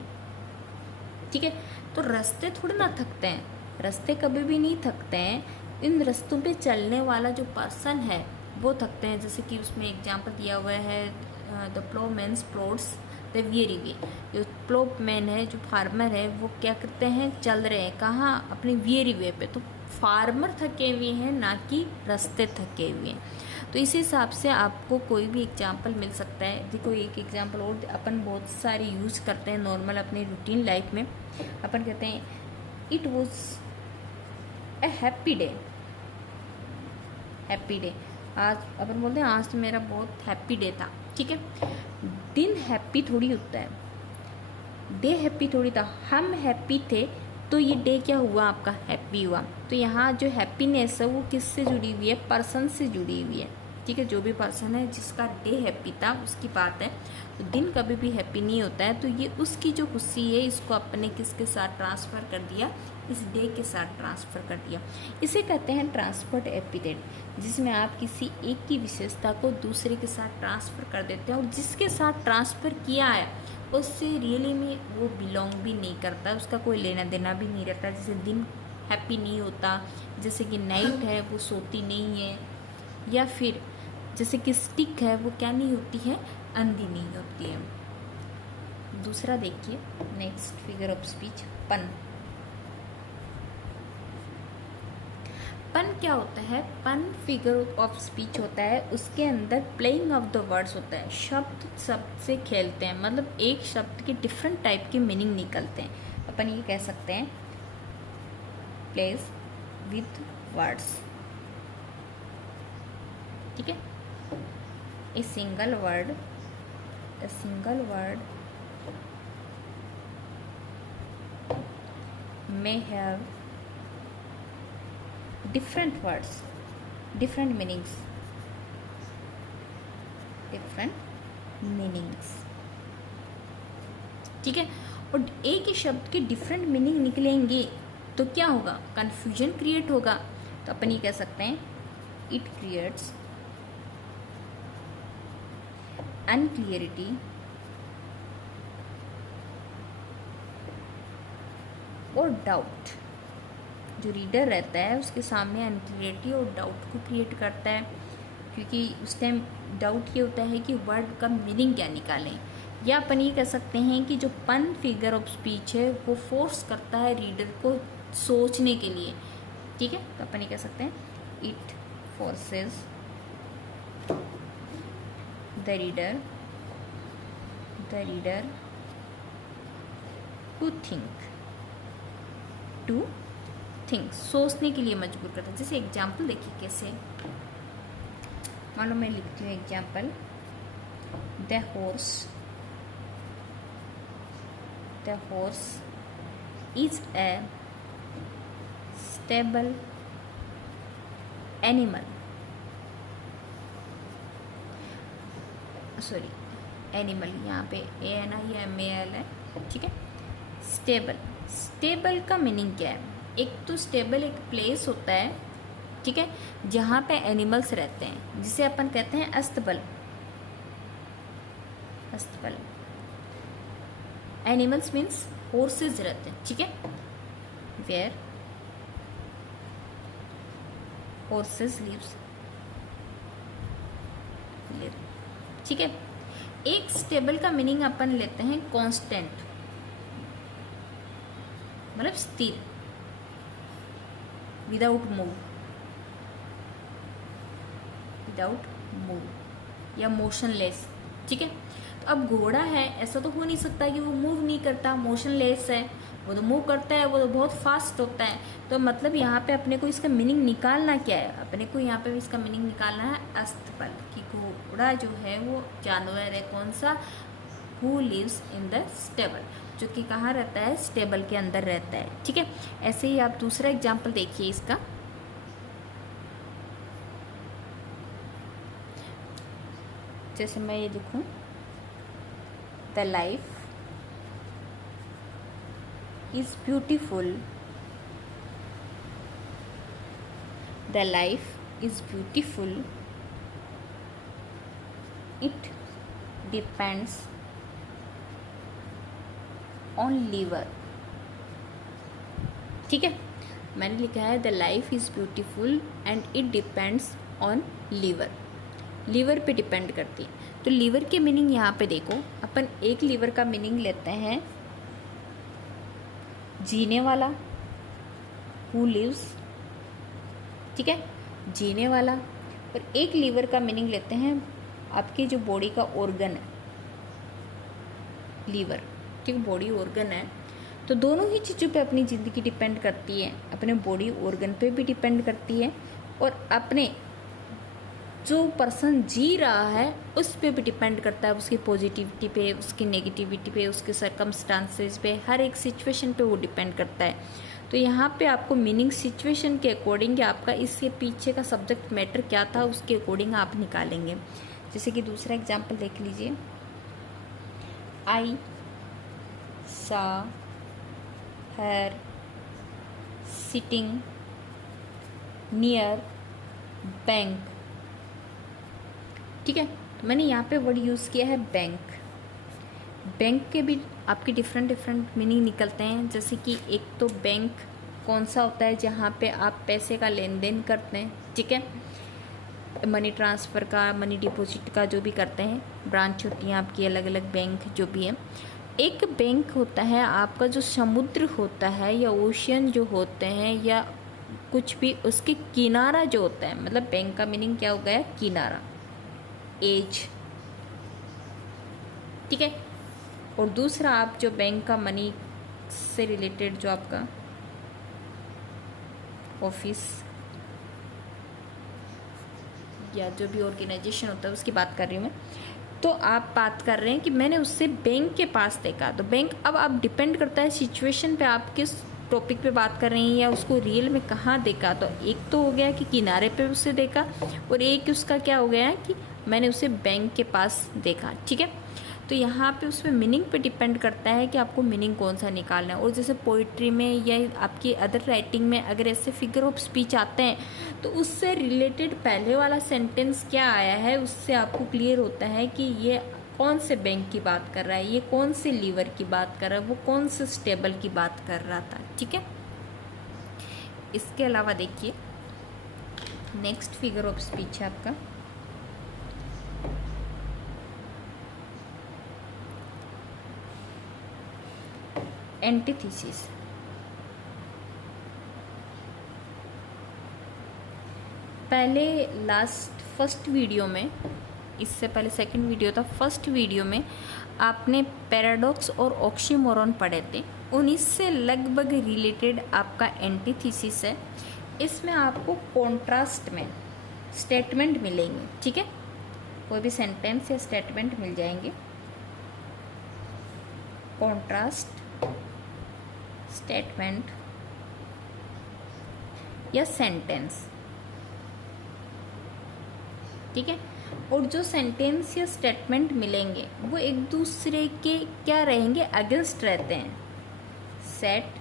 ठीक है, तो रास्ते थोड़े ना थकते हैं, रास्ते कभी भी नहीं थकते हैं। इन रास्तों पे चलने वाला जो पर्सन है वो थकते हैं। जैसे कि उसमें एग्जाम्पल दिया हुआ है, द प्लोमैन्स प्लॉट्स द वियरी वे। जो प्लोमैन है, जो फार्मर है, वो क्या करते हैं, चल रहे हैं कहाँ, अपने वियरी वे पे। तो फार्मर थके हुए हैं, ना कि रास्ते थके हुए हैं। तो इस हिसाब से आपको कोई भी एग्जाम्पल मिल सकता है। देखो एक एग्जाम्पल और अपन बहुत सारे यूज करते हैं नॉर्मल अपनी रूटीन लाइफ में। अपन कहते हैं it was a happy day. Happy day, आज अपन बोलते हैं आज तो मेरा बहुत हैप्पी डे था, ठीक है। दिन हैप्पी थोड़ी होता है, डे हैप्पी थोड़ी था। हम हैप्पी थे तो ये डे क्या हुआ आपका, हैप्पी हुआ। तो यहाँ जो हैप्पीनेस है वो किससे जुड़ी हुई है, पर्सन से जुड़ी हुई है, ठीक है। जो भी पर्सन है जिसका डे हैप्पी था उसकी बात है। तो दिन कभी भी हैप्पी नहीं होता है। तो ये उसकी जो खुशी है इसको अपने किसके साथ ट्रांसफ़र कर दिया, इस डे के साथ ट्रांसफ़र कर दिया। इसे कहते हैं ट्रांसफर्ड एपिथेट, जिसमें आप किसी एक की विशेषता को दूसरे के साथ ट्रांसफ़र कर देते हैं और जिसके साथ ट्रांसफ़र किया है उससे रियली में वो बिलोंग भी नहीं करता, उसका कोई लेना देना भी नहीं रहता। जैसे दिन हैप्पी नहीं होता, जैसे कि नाइट है वो सोती नहीं है, या फिर जैसे कि स्टिक है वो क्या नहीं होती है, अंधी नहीं होती है। दूसरा देखिए नेक्स्ट फिगर ऑफ स्पीच, पन। पन क्या होता है, पन फिगर ऑफ स्पीच होता है, उसके अंदर प्लेइंग ऑफ द वर्ड्स होता है। शब्द शब्द से खेलते हैं, मतलब एक शब्द के डिफरेंट टाइप के मीनिंग निकलते हैं। अपन ये कह सकते हैं प्लेस विद वर्ड्स, ठीक है। A single word may have different words, different meanings, ठीक है। और एक ही शब्द के डिफरेंट मीनिंग निकलेंगे तो क्या होगा, कंफ्यूजन क्रिएट होगा। तो अपन ये कह सकते हैं इट क्रिएट्स अनक्लियरिटी और डाउट। जो रीडर रहता है उसके सामने अनक्लियरिटी और डाउट को क्रिएट करता है, क्योंकि उस टाइम डाउट ये होता है कि वर्ड का मीनिंग क्या निकालें। या अपन ये कह सकते हैं कि जो पन फिगर ऑफ स्पीच है वो फोर्स करता है रीडर को सोचने के लिए, ठीक है। तो अपन ये कह सकते हैं it forces the reader to think, सोचने के लिए मजबूर करता है। जैसे एग्जाम्पल देखिए कैसे, मान लो मैं लिखती हूँ example, the horse is a stable animal, sorry animal, यहाँ पे ए है ना, ये MAL है, ठीक है। स्टेबल का मीनिंग क्या है, एक तो स्टेबल एक प्लेस होता है, ठीक है, जहाँ पे एनिमल्स रहते हैं, जिसे अपन कहते हैं अस्तबल। एनिमल्स मीन्स हॉर्सेज रहते हैं, ठीक है, वेयर हॉर्सेज लिव्स, ठीक है। एक स्टेबल का मीनिंग अपन लेते हैं कांस्टेंट, मतलब स्थिर, विदाउट मूव या मोशनलेस, ठीक है। तो अब घोड़ा है, ऐसा तो हो नहीं सकता कि वो मूव नहीं करता, मोशनलेस है, वो तो मूव करता है, वो तो बहुत फास्ट होता है। तो मतलब यहाँ पे अपने को इसका मीनिंग निकालना क्या है, अपने को यहाँ पे भी इसका मीनिंग निकालना है अस्तबल, कि घोड़ा जो है वो जानवर है, कौन सा, who lives in the stable, जो कि कहाँ रहता है, स्टेबल के अंदर रहता है, ठीक है। ऐसे ही आप दूसरा एग्जाम्पल देखिए इसका, जैसे मैं ये लिखूं, the life is beautiful, it depends on liver, ठीक है। मैंने लिखा है the life is beautiful and it depends on liver पे डिपेंड करती है। तो लीवर के मीनिंग यहाँ पे देखो, अपन एक लीवर का मीनिंग लेते हैं जीने वाला, हु लिव्स ठीक है, जीने वाला। और एक लीवर का मीनिंग लेते हैं आपकी जो बॉडी का ऑर्गन है, लीवर, ठीक, बॉडी ऑर्गन है। तो दोनों ही चीज़ों पे अपनी ज़िंदगी डिपेंड करती है, अपने बॉडी ऑर्गन पे भी डिपेंड करती है और अपने जो पर्सन जी रहा है उस पे भी डिपेंड करता है, उसकी पॉजिटिविटी पे, उसकी नेगेटिविटी पे, उसके सर्कमस्टांसेस पे, हर एक सिचुएशन पे वो डिपेंड करता है। तो यहाँ पे आपको मीनिंग सिचुएशन के अकॉर्डिंग आपका इसके पीछे का सब्जेक्ट मैटर क्या था उसके अकॉर्डिंग आप निकालेंगे। जैसे कि दूसरा एग्जाम्पल देख लीजिए, आई सा हर सिटिंग नियर बैंक, ठीक है। तो मैंने यहाँ पे वर्ड यूज़ किया है बैंक। बैंक के भी आपके डिफरेंट मीनिंग निकलते हैं। जैसे कि एक तो बैंक कौन सा होता है जहाँ पे आप पैसे का लेन देन करते हैं, ठीक है, मनी ट्रांसफ़र का, मनी डिपॉजिट का, जो भी करते हैं, ब्रांच होती हैं आपकी अलग अलग बैंक जो भी है। एक बैंक होता है आपका जो समुद्र होता है या ओशियन जो होते हैं या कुछ भी, उसके किनारा जो होता है, मतलब बैंक का मीनिंग क्या हो गया, किनारा, एज, ठीक है। और दूसरा आप जो बैंक का मनी से रिलेटेड जो आपका ऑफिस या जो भी ऑर्गेनाइजेशन होता है उसकी बात कर रही हूँ मैं। तो आप बात कर रहे हैं कि मैंने उससे बैंक के पास देखा, तो बैंक, अब आप डिपेंड करता है सिचुएशन पे, आप किस टॉपिक पे बात कर रही हैं या उसको रियल में कहाँ देखा। तो एक तो हो गया कि किनारे पे उसे देखा और एक उसका क्या हो गया कि मैंने उसे बैंक के पास देखा, ठीक है। तो यहाँ पे उसमें मीनिंग पे डिपेंड करता है कि आपको मीनिंग कौन सा निकालना है। और जैसे पोइट्री में या आपकी अदर राइटिंग में अगर ऐसे फिगर ऑफ स्पीच आते हैं तो उससे रिलेटेड पहले वाला सेंटेंस क्या आया है उससे आपको क्लियर होता है कि ये कौन से बैंक की बात कर रहा है, ये कौन से लीवर की बात कर रहा है, वो कौन से स्टेबल की बात कर रहा था, ठीक है। इसके अलावा देखिए नेक्स्ट फिगर ऑफ स्पीच है आपका एंटीथीसिस। पहले फर्स्ट वीडियो में, इससे पहले सेकंड वीडियो था, फर्स्ट वीडियो में आपने पैराडॉक्स और ऑक्सीमोरॉन पढ़े थे, उन्हीं से लगभग रिलेटेड आपका एंटीथीसिस है। इसमें आपको कॉन्ट्रास्ट में स्टेटमेंट मिलेंगे, ठीक है, कोई भी सेंटेंस या स्टेटमेंट मिल जाएंगे, कॉन्ट्रास्ट स्टेटमेंट या सेंटेंस, ठीक है। और जो सेंटेंस या स्टेटमेंट मिलेंगे वो एक दूसरे के क्या रहेंगे, अगेंस्ट रहते हैं, सेट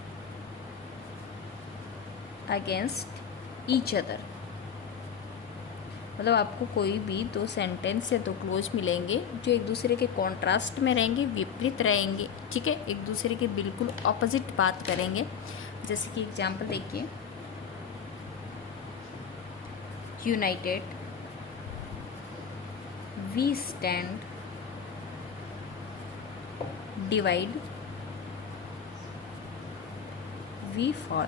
अगेंस्ट ईच अदर। मतलब आपको कोई भी दो सेंटेंस या दो क्लोज मिलेंगे जो एक दूसरे के कॉन्ट्रास्ट में रहेंगे, विपरीत रहेंगे, ठीक है, एक दूसरे के बिल्कुल ऑपोजिट बात करेंगे। जैसे कि एग्जांपल देखिए, united we stand, divide we fall,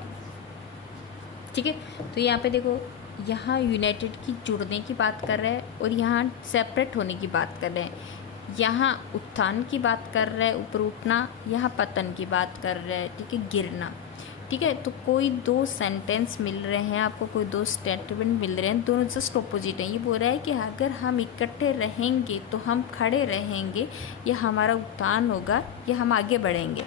ठीक है। तो यहाँ पे देखो, यहाँ यूनाइटेड की जुड़ने की बात कर रहे हैं और यहाँ सेपरेट होने की बात कर रहे हैं। यहाँ उत्थान की बात कर रहे हैं, ऊपर उठना, यहाँ पतन की बात कर रहे हैं, ठीक है, गिरना, ठीक है। तो कोई दो सेंटेंस मिल रहे हैं आपको, कोई दो स्टेटमेंट मिल रहे हैं, दोनों जस्ट ऑपोजिट हैं। ये बोल रहा है कि अगर हम इकट्ठे रहेंगे तो हम खड़े रहेंगे, या हमारा उत्थान होगा या हम आगे बढ़ेंगे।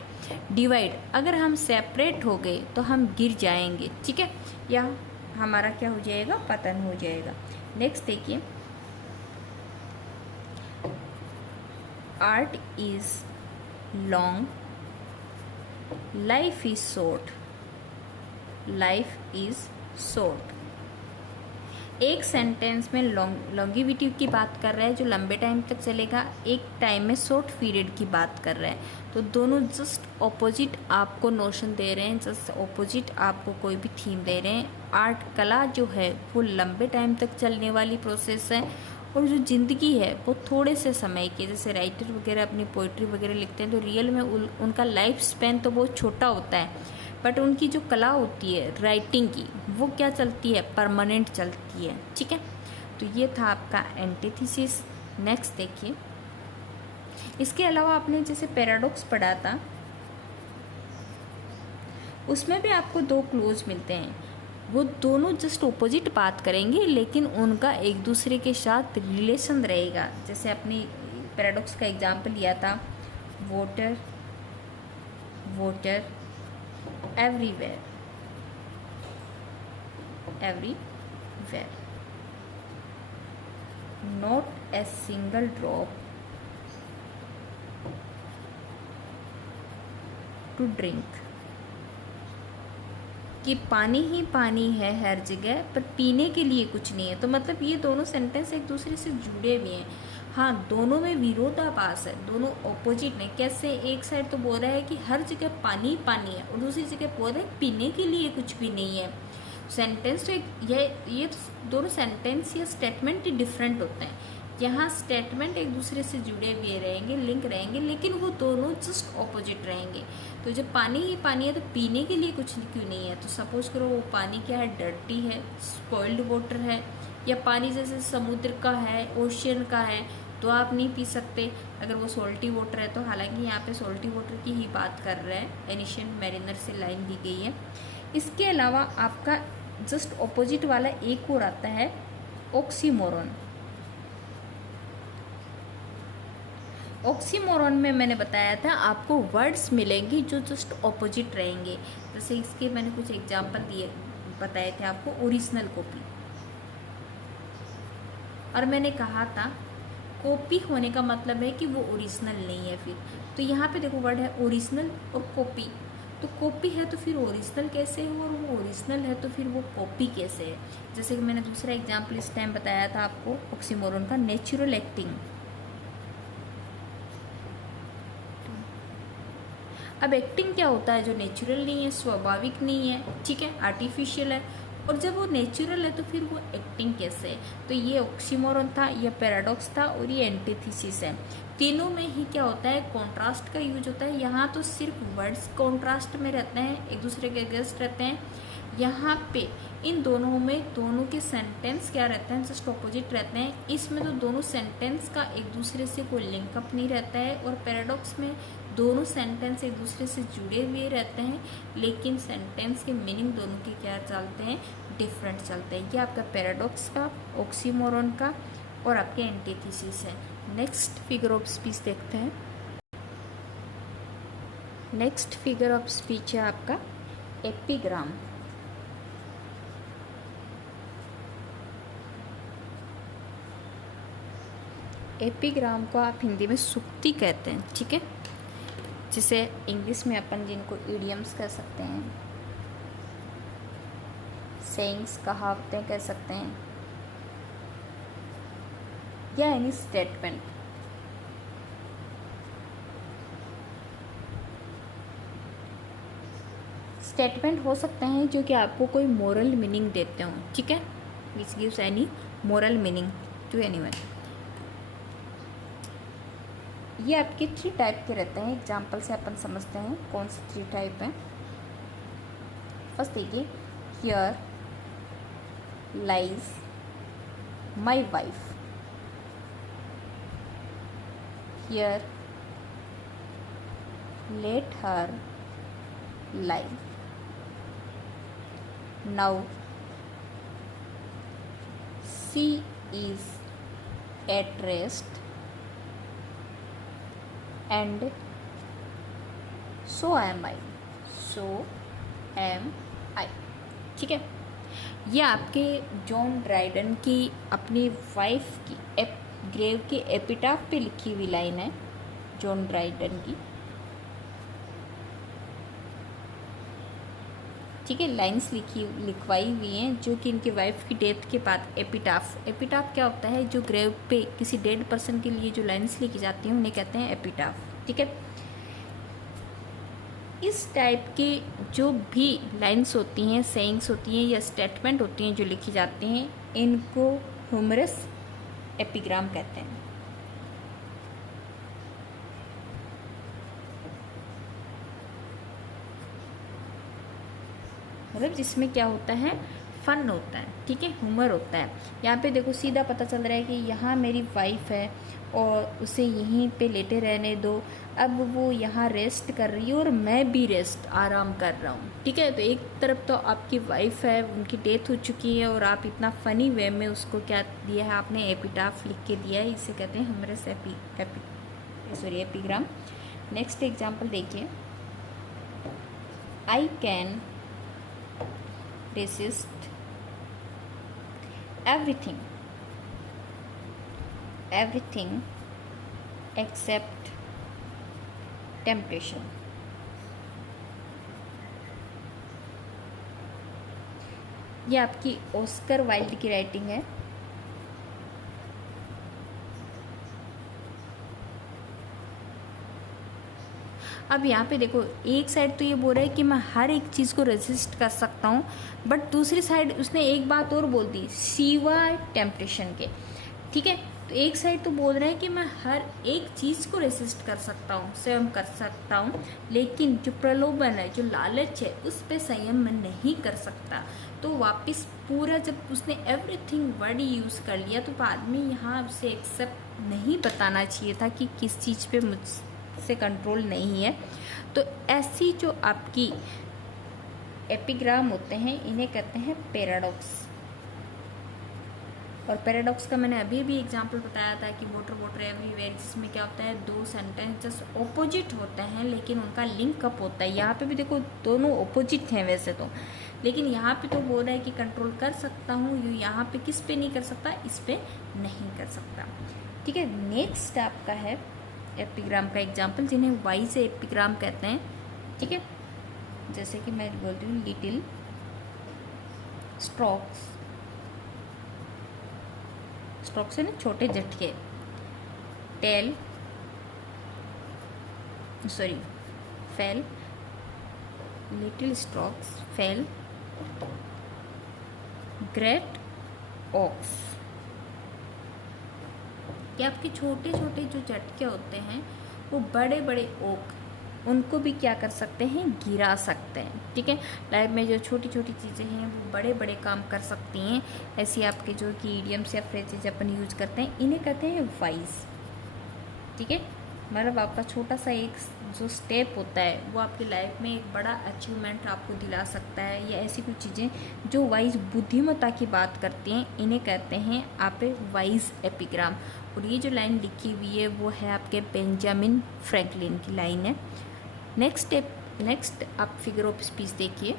डिवाइड, अगर हम सेपरेट हो गए तो हम गिर जाएंगे, ठीक है, या हमारा क्या हो जाएगा, पतन हो जाएगा। नेक्स्ट देखिए, art is long, life is short, life is short. एक सेंटेंस में लॉन्गिविटी की बात कर रहा है जो लंबे टाइम तक चलेगा, एक टाइम में शॉर्ट पीरियड की बात कर रहा है। तो दोनों जस्ट ऑपोजिट आपको नोशन दे रहे हैं, जस्ट ऑपोजिट आपको कोई भी थीम दे रहे हैं। आर्ट कला जो है वो लंबे टाइम तक चलने वाली प्रोसेस है, और जो ज़िंदगी है वो थोड़े से समय की, जैसे राइटर वगैरह अपनी पोइट्री वगैरह लिखते हैं तो रियल में उनका लाइफ स्पैन तो बहुत छोटा होता है, बट उनकी जो कला होती है राइटिंग की वो क्या चलती है, परमानेंट चलती है। ठीक है, तो ये था आपका एंटीथेसिस। नेक्स्ट देखिए, इसके अलावा आपने जैसे पैराडॉक्स पढ़ा था, उसमें भी आपको दो क्लोज मिलते हैं। वो दोनों जस्ट ऑपोजिट बात करेंगे लेकिन उनका एक दूसरे के साथ रिलेशन रहेगा। जैसे अपनी पैराडॉक्स का एग्जाम्पल लिया था, water water everywhere everywhere, not a single drop to drink, कि पानी ही पानी है हर जगह पर पीने के लिए कुछ नहीं है। तो मतलब ये दोनों सेंटेंस एक दूसरे से जुड़े हुए हैं। हाँ, दोनों में विरोधाभास है, दोनों ऑपोजिट में। कैसे, एक साइड तो बोल रहा है कि हर जगह पानी पानी है और दूसरी जगह बोल रहा है पीने के लिए कुछ भी नहीं है। सेंटेंस तो ये तो दोनों सेंटेंस या स्टेटमेंट ही डिफरेंट होते हैं। यहाँ स्टेटमेंट एक दूसरे से जुड़े हुए रहेंगे, लिंक रहेंगे, लेकिन वो दोनों जस्ट ऑपोजिट रहेंगे। तो जब पानी ही पानी है तो पीने के लिए कुछ क्यों नहीं है। तो सपोज करो वो पानी क्या है, डर्टी है, स्पॉइल्ड वाटर है, या पानी जैसे समुद्र का है, ओशियन का है, तो आप नहीं पी सकते। अगर वो सोल्टी वाटर है तो, हालांकि यहाँ पे सोल्टी वाटर की ही बात कर रहे हैं, एनिशियंट मैरिनर से लाइन दी गई है। इसके अलावा आपका जस्ट ऑपोजिट वाला एक और आता है, ऑक्सीमोरॉन। ऑक्सीमोरॉन में मैंने बताया था आपको वर्ड्स मिलेंगे जो जस्ट ऑपोजिट रहेंगे। जैसे इसके मैंने कुछ एग्जांपल दिए बताए थे आपको, ओरिजिनल कॉपी, और मैंने कहा था कॉपी होने का मतलब है कि वो ओरिजिनल नहीं है। फिर तो यहाँ पे देखो वर्ड है ओरिजिनल और कॉपी। तो कॉपी है तो फिर ओरिजिनल कैसे है, और वो ओरिजिनल है तो फिर वो कॉपी कैसे है। जैसे कि मैंने दूसरा एग्जाम्पल इस टाइम बताया था आपको ऑक्सीमोरॉन का, नेचुरल एक्टिंग। अब एक्टिंग क्या होता है, जो नेचुरल नहीं है, स्वाभाविक नहीं है, ठीक है, आर्टिफिशियल है। और जब वो नेचुरल है तो फिर वो एक्टिंग कैसे है। तो ये ऑक्सीमोरॉन था, ये पैराडॉक्स था, और ये एंटीथेसिस है। तीनों में ही क्या होता है, कॉन्ट्रास्ट का यूज होता है। यहाँ तो सिर्फ वर्ड्स कॉन्ट्रास्ट में रहते हैं, एक दूसरे के अगेंस्ट रहते हैं। यहाँ पे इन दोनों में दोनों के सेंटेंस क्या रहते हैं, जस्ट ऑपोजिट रहते हैं। इसमें तो दोनों सेंटेंस का एक दूसरे से कोई लिंकअप नहीं रहता है, और पैराडॉक्स में दोनों सेंटेंस एक दूसरे से जुड़े हुए रहते हैं, लेकिन सेंटेंस के मीनिंग दोनों के क्या चलते हैं, डिफरेंट चलते हैं। ये आपका पैराडॉक्स का, ऑक्सीमोरॉन का, और आपके एंटीथेसिस है। नेक्स्ट फिगर ऑफ स्पीच देखते हैं। नेक्स्ट फिगर ऑफ स्पीच है आपका एपिग्राम। एपिग्राम को आप हिंदी में सुक्ति कहते हैं, ठीक है, जिसे इंग्लिश में अपन जिनको इडियम्स कह सकते हैं, सेइंग्स, कहावतें कह सकते हैं, या एनी स्टेटमेंट। स्टेटमेंट हो सकते हैं जो कि आपको कोई मोरल मीनिंग देते हों, ठीक है, which gives any moral meaning to anyone. ये आपके 3 टाइप के रहते हैं। एग्जाम्पल से अपन समझते हैं कौन से 3 टाइप हैं। फर्स्ट देखिए, here lies my wife, here let her lie, now she is at rest and so am I, so am I, ठीक है। ये आपके जॉन ड्राइडन की अपनी वाइफ की ग्रेव के एपिटाफ पे लिखी हुई लाइन है, जॉन ड्राइडन की, ठीक है। लाइन्स लिखवाई हुई हैं जो कि इनकी वाइफ की डेथ के बाद एपिटाफ। एपिटाफ क्या होता है, जो ग्रेव पे किसी डेड पर्सन के लिए जो लाइन्स लिखी जाती हैं उन्हें कहते हैं एपिटाफ, ठीक है। इस टाइप की जो भी लाइन्स होती हैं, सेइंग्स होती हैं या स्टेटमेंट होती हैं जो लिखी जाती हैं, इनको ह्यूमरस एपिग्राम कहते हैं। मतलब जिसमें क्या होता है, फन होता है, ठीक है, ह्यूमर होता है। यहाँ पे देखो सीधा पता चल रहा है कि यहाँ मेरी वाइफ है और उसे यहीं पे लेटे रहने दो, अब वो यहाँ रेस्ट कर रही है और मैं भी रेस्ट आराम कर रहा हूँ, ठीक है। तो एक तरफ तो आपकी वाइफ है, उनकी डेथ हो चुकी है और आप इतना फ़नी वे में उसको क्या दिया है आपने, एपिटाफ लिख के दिया है, इसे कहते हैं ह्यूमरस एपिग्राम। नेक्स्ट एग्जाम्पल देखिए, I can resist everything except temptation। ये आपकी ऑस्कर वाइल्ड की राइटिंग है। अब यहाँ पे देखो, एक साइड तो ये बोल रहा है कि मैं हर एक चीज़ को रेजिस्ट कर सकता हूँ, बट दूसरी साइड उसने एक बात और बोल दी, सिवाय टेम्पटेशन के, ठीक है। तो एक साइड तो बोल रहा है कि मैं हर एक चीज़ को रेसिस्ट कर सकता हूँ, संयम कर सकता हूँ, लेकिन जो प्रलोभन है, जो लालच है, उस पर संयम मैं नहीं कर सकता। तो वापस पूरा जब उसने एवरीथिंग वर्ड यूज़ कर लिया, तो बाद में यहाँ उसे एक्सेप्ट नहीं बताना चाहिए था कि किस चीज़ पे मुझसे कंट्रोल नहीं है। तो ऐसी जो आपकी एपिग्राम होते हैं, इन्हें कहते हैं पैराडॉक्स। और पैराडॉक्स का मैंने अभी भी एग्जांपल बताया था कि वाटर वाटर एवरीवेयर, जिसमें क्या होता है, दो सेंटेंसेस ऑपोजिट होते हैं लेकिन उनका लिंक अप होता है। यहाँ पे भी देखो दोनों ऑपोजिट हैं वैसे तो, लेकिन यहाँ पे तो बोल रहा है कि कंट्रोल कर सकता हूँ, यहाँ पे किस पे नहीं कर सकता, इस पे नहीं कर सकता, ठीक है। नेक्स्ट आपका है एपिग्राम का एग्जाम्पल, जिन्हें वाइज एपिग्राम कहते हैं, ठीक है। जैसे कि मैं बोलती हूँ, लिटिल स्ट्रोक्स, स्ट्रोक से ना छोटे झटके, tell fell, little strokes fell, great oaks. कि आपके छोटे छोटे जो झटके होते हैं वो बड़े बड़े ओक, उनको भी क्या कर सकते हैं, गिरा सकते हैं, ठीक है। लाइफ में जो छोटी छोटी चीज़ें हैं वो बड़े बड़े काम कर सकती हैं। ऐसी आपके जो कि इडियम्स या फ्रेजेज अपन यूज करते हैं, इन्हें कहते हैं वाइज, ठीक है। मतलब आपका छोटा सा एक जो स्टेप होता है वो आपकी लाइफ में एक बड़ा अचीवमेंट आपको दिला सकता है, या ऐसी कुछ चीज़ें जो वाइज बुद्धिमत्ता की बात करती हैं, इन्हें कहते हैं आप वाइज एपिग्राम। और ये जो लाइन लिखी हुई है वो है आपके बेंजामिन फ्रैंकलिन की लाइन है। नेक्स्ट आप फिगर ऑफ स्पीच देखिए।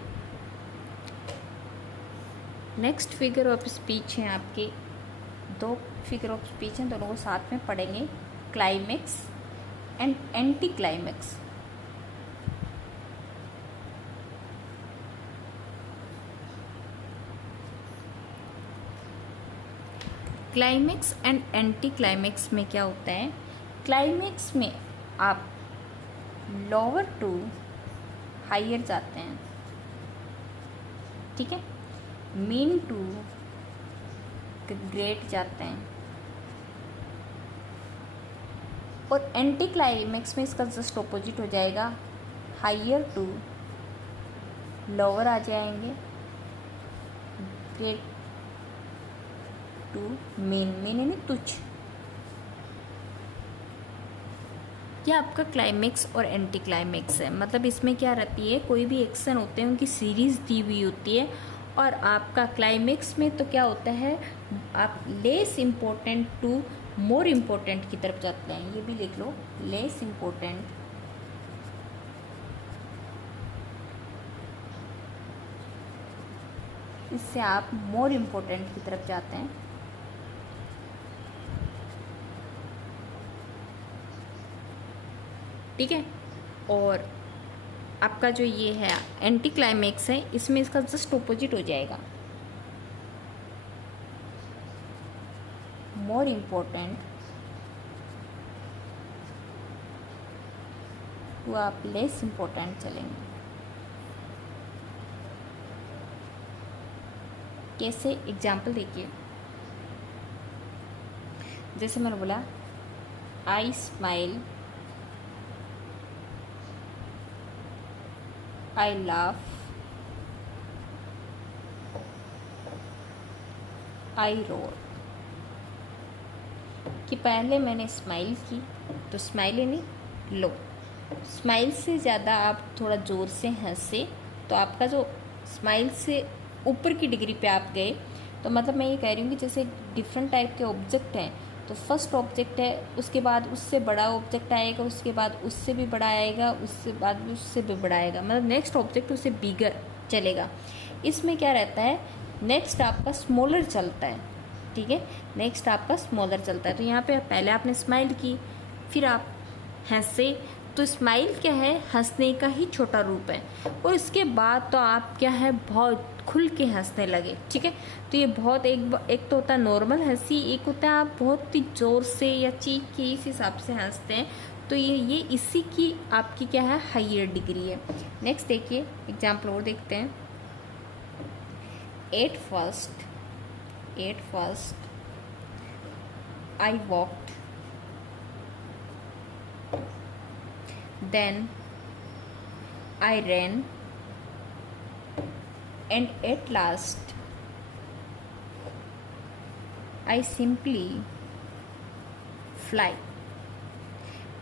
नेक्स्ट फिगर ऑफ स्पीच है आपके, दो फिगर ऑफ स्पीच हैं, दोनों को साथ में पढ़ेंगे, climax and anti climax. Climax and anti climax में क्या होता है, क्लाइमेक्स में आप लोअर टू हायर जाते हैं, ठीक है, मीन टू ग्रेट जाते हैं, और एंटी क्लाइमेक्स में इसका जस्ट ऑपोजिट हो जाएगा, हायर टू लोअर आ जाएंगे, ग्रेट टू मेन यानी तुच्छ। यह आपका क्लाइमेक्स और एंटी क्लाइमेक्स है। मतलब इसमें क्या रहती है, कोई भी एक्शन होते हैं उनकी सीरीज दी हुई होती है, और आपका क्लाइमेक्स में तो क्या होता है, आप less important to more important की तरफ जाते हैं। ये भी लिख लो, लेस इम्पोर्टेंट इससे आप मोर इम्पोर्टेंट की तरफ जाते हैं। ठीक है, और आपका जो ये है एंटी क्लाइमेक्स है, इसमें इसका जस्ट ऑपोजिट हो जाएगा, मोर इम्पोर्टेंट तो आप लेस इम्पोर्टेंट चलेंगे। कैसे, एग्जाम्पल देखिए, जैसे मैंने बोला आई smile, I laugh, I roar, कि पहले मैंने स्माइल की, तो स्माइल नहीं लो, स्माइल से ज़्यादा आप थोड़ा ज़ोर से हंसे तो आपका जो स्माइल से ऊपर की डिग्री पे आप गए। तो मतलब मैं ये कह रही हूँ कि जैसे डिफरेंट टाइप के ऑब्जेक्ट हैं, तो फर्स्ट ऑब्जेक्ट है, उसके बाद उससे बड़ा ऑब्जेक्ट आएगा, उसके बाद उससे भी बड़ा आएगा, उससे बाद उससे भी बड़ा आएगा, मतलब नेक्स्ट ऑब्जेक्ट उससे बिगर चलेगा। इसमें क्या रहता है, नेक्स्ट आपका स्मॉलर चलता है, ठीक है, नेक्स्ट आपका स्मॉलर चलता है। तो यहाँ पे पहले आपने स्माइल की, फिर आप हंसे, तो स्माइल क्या है, हंसने का ही छोटा रूप है, और इसके बाद तो आप क्या है, बहुत खुल के हंसने लगे, ठीक है। तो ये बहुत एक तो होता है नॉर्मल हंसी, एक होता है आप बहुत ही ज़ोर से या चीख के इस हिसाब से हंसते हैं, तो ये इसी की आपकी क्या है, हायर डिग्री है। नेक्स्ट देखिए एग्जाम्पल और देखते हैं। At first I walked, then I ran, and at last I simply fly,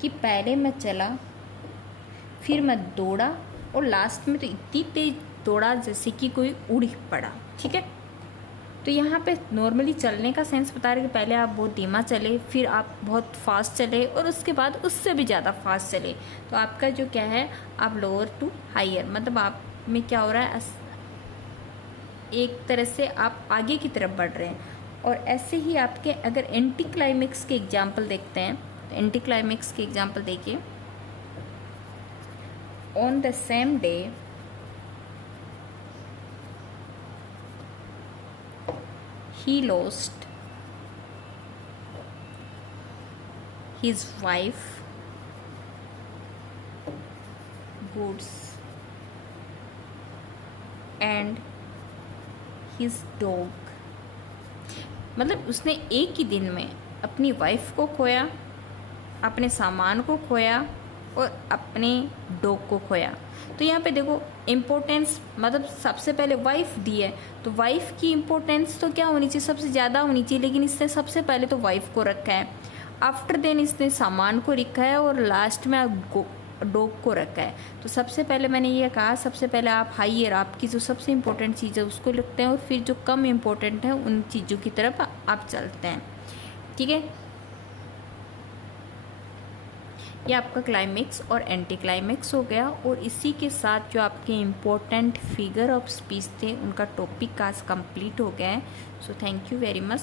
कि पहले मैं चला, फिर मैं दौड़ा, और लास्ट में तो इतनी तेज दौड़ा जैसे कि कोई उड़ पड़ा, ठीक है। तो यहाँ पे नॉर्मली चलने का सेंस बता रहे कि पहले आप बहुत धीमा चले, फिर आप बहुत फास्ट चले, और उसके बाद उससे भी ज़्यादा फास्ट चले। तो आपका जो क्या है, आप लोअर टू हायर, मतलब आप में क्या हो रहा है, एक तरह से आप आगे की तरफ बढ़ रहे हैं। और ऐसे ही आपके अगर एंटी क्लाइमेक्स के एग्जाम्पल देखते हैं, तो एंटी क्लाइमेक्स के एग्जाम्पल देखिए। On the same day he lost his wife, goods, and his dog, मतलब उसने एक ही दिन में अपनी वाइफ को खोया, अपने सामान को खोया, और अपने डॉग को खोया। तो यहाँ पे देखो इम्पोर्टेंस, मतलब सबसे पहले वाइफ दी है, तो वाइफ की इम्पोर्टेंस तो क्या होनी चाहिए, सबसे ज़्यादा होनी चाहिए, लेकिन इसने सबसे पहले तो वाइफ को रखा है, आफ्टर देन इसने सामान को रखा है, और लास्ट में डॉग को रखा है। तो सबसे पहले मैंने ये कहा, सबसे पहले आप हाइयर, आपकी जो सबसे इम्पोर्टेंट चीज़ है उसको लिखते हैं, और फिर जो कम इम्पोर्टेंट है उन चीज़ों की तरफ आप चलते हैं, ठीक है। ये आपका क्लाइमेक्स और एंटी क्लाइमेक्स हो गया, और इसी के साथ जो आपके इम्पोर्टेंट फिगर ऑफ स्पीच थे उनका टॉपिक आज कंप्लीट हो गया है। So thank you very much.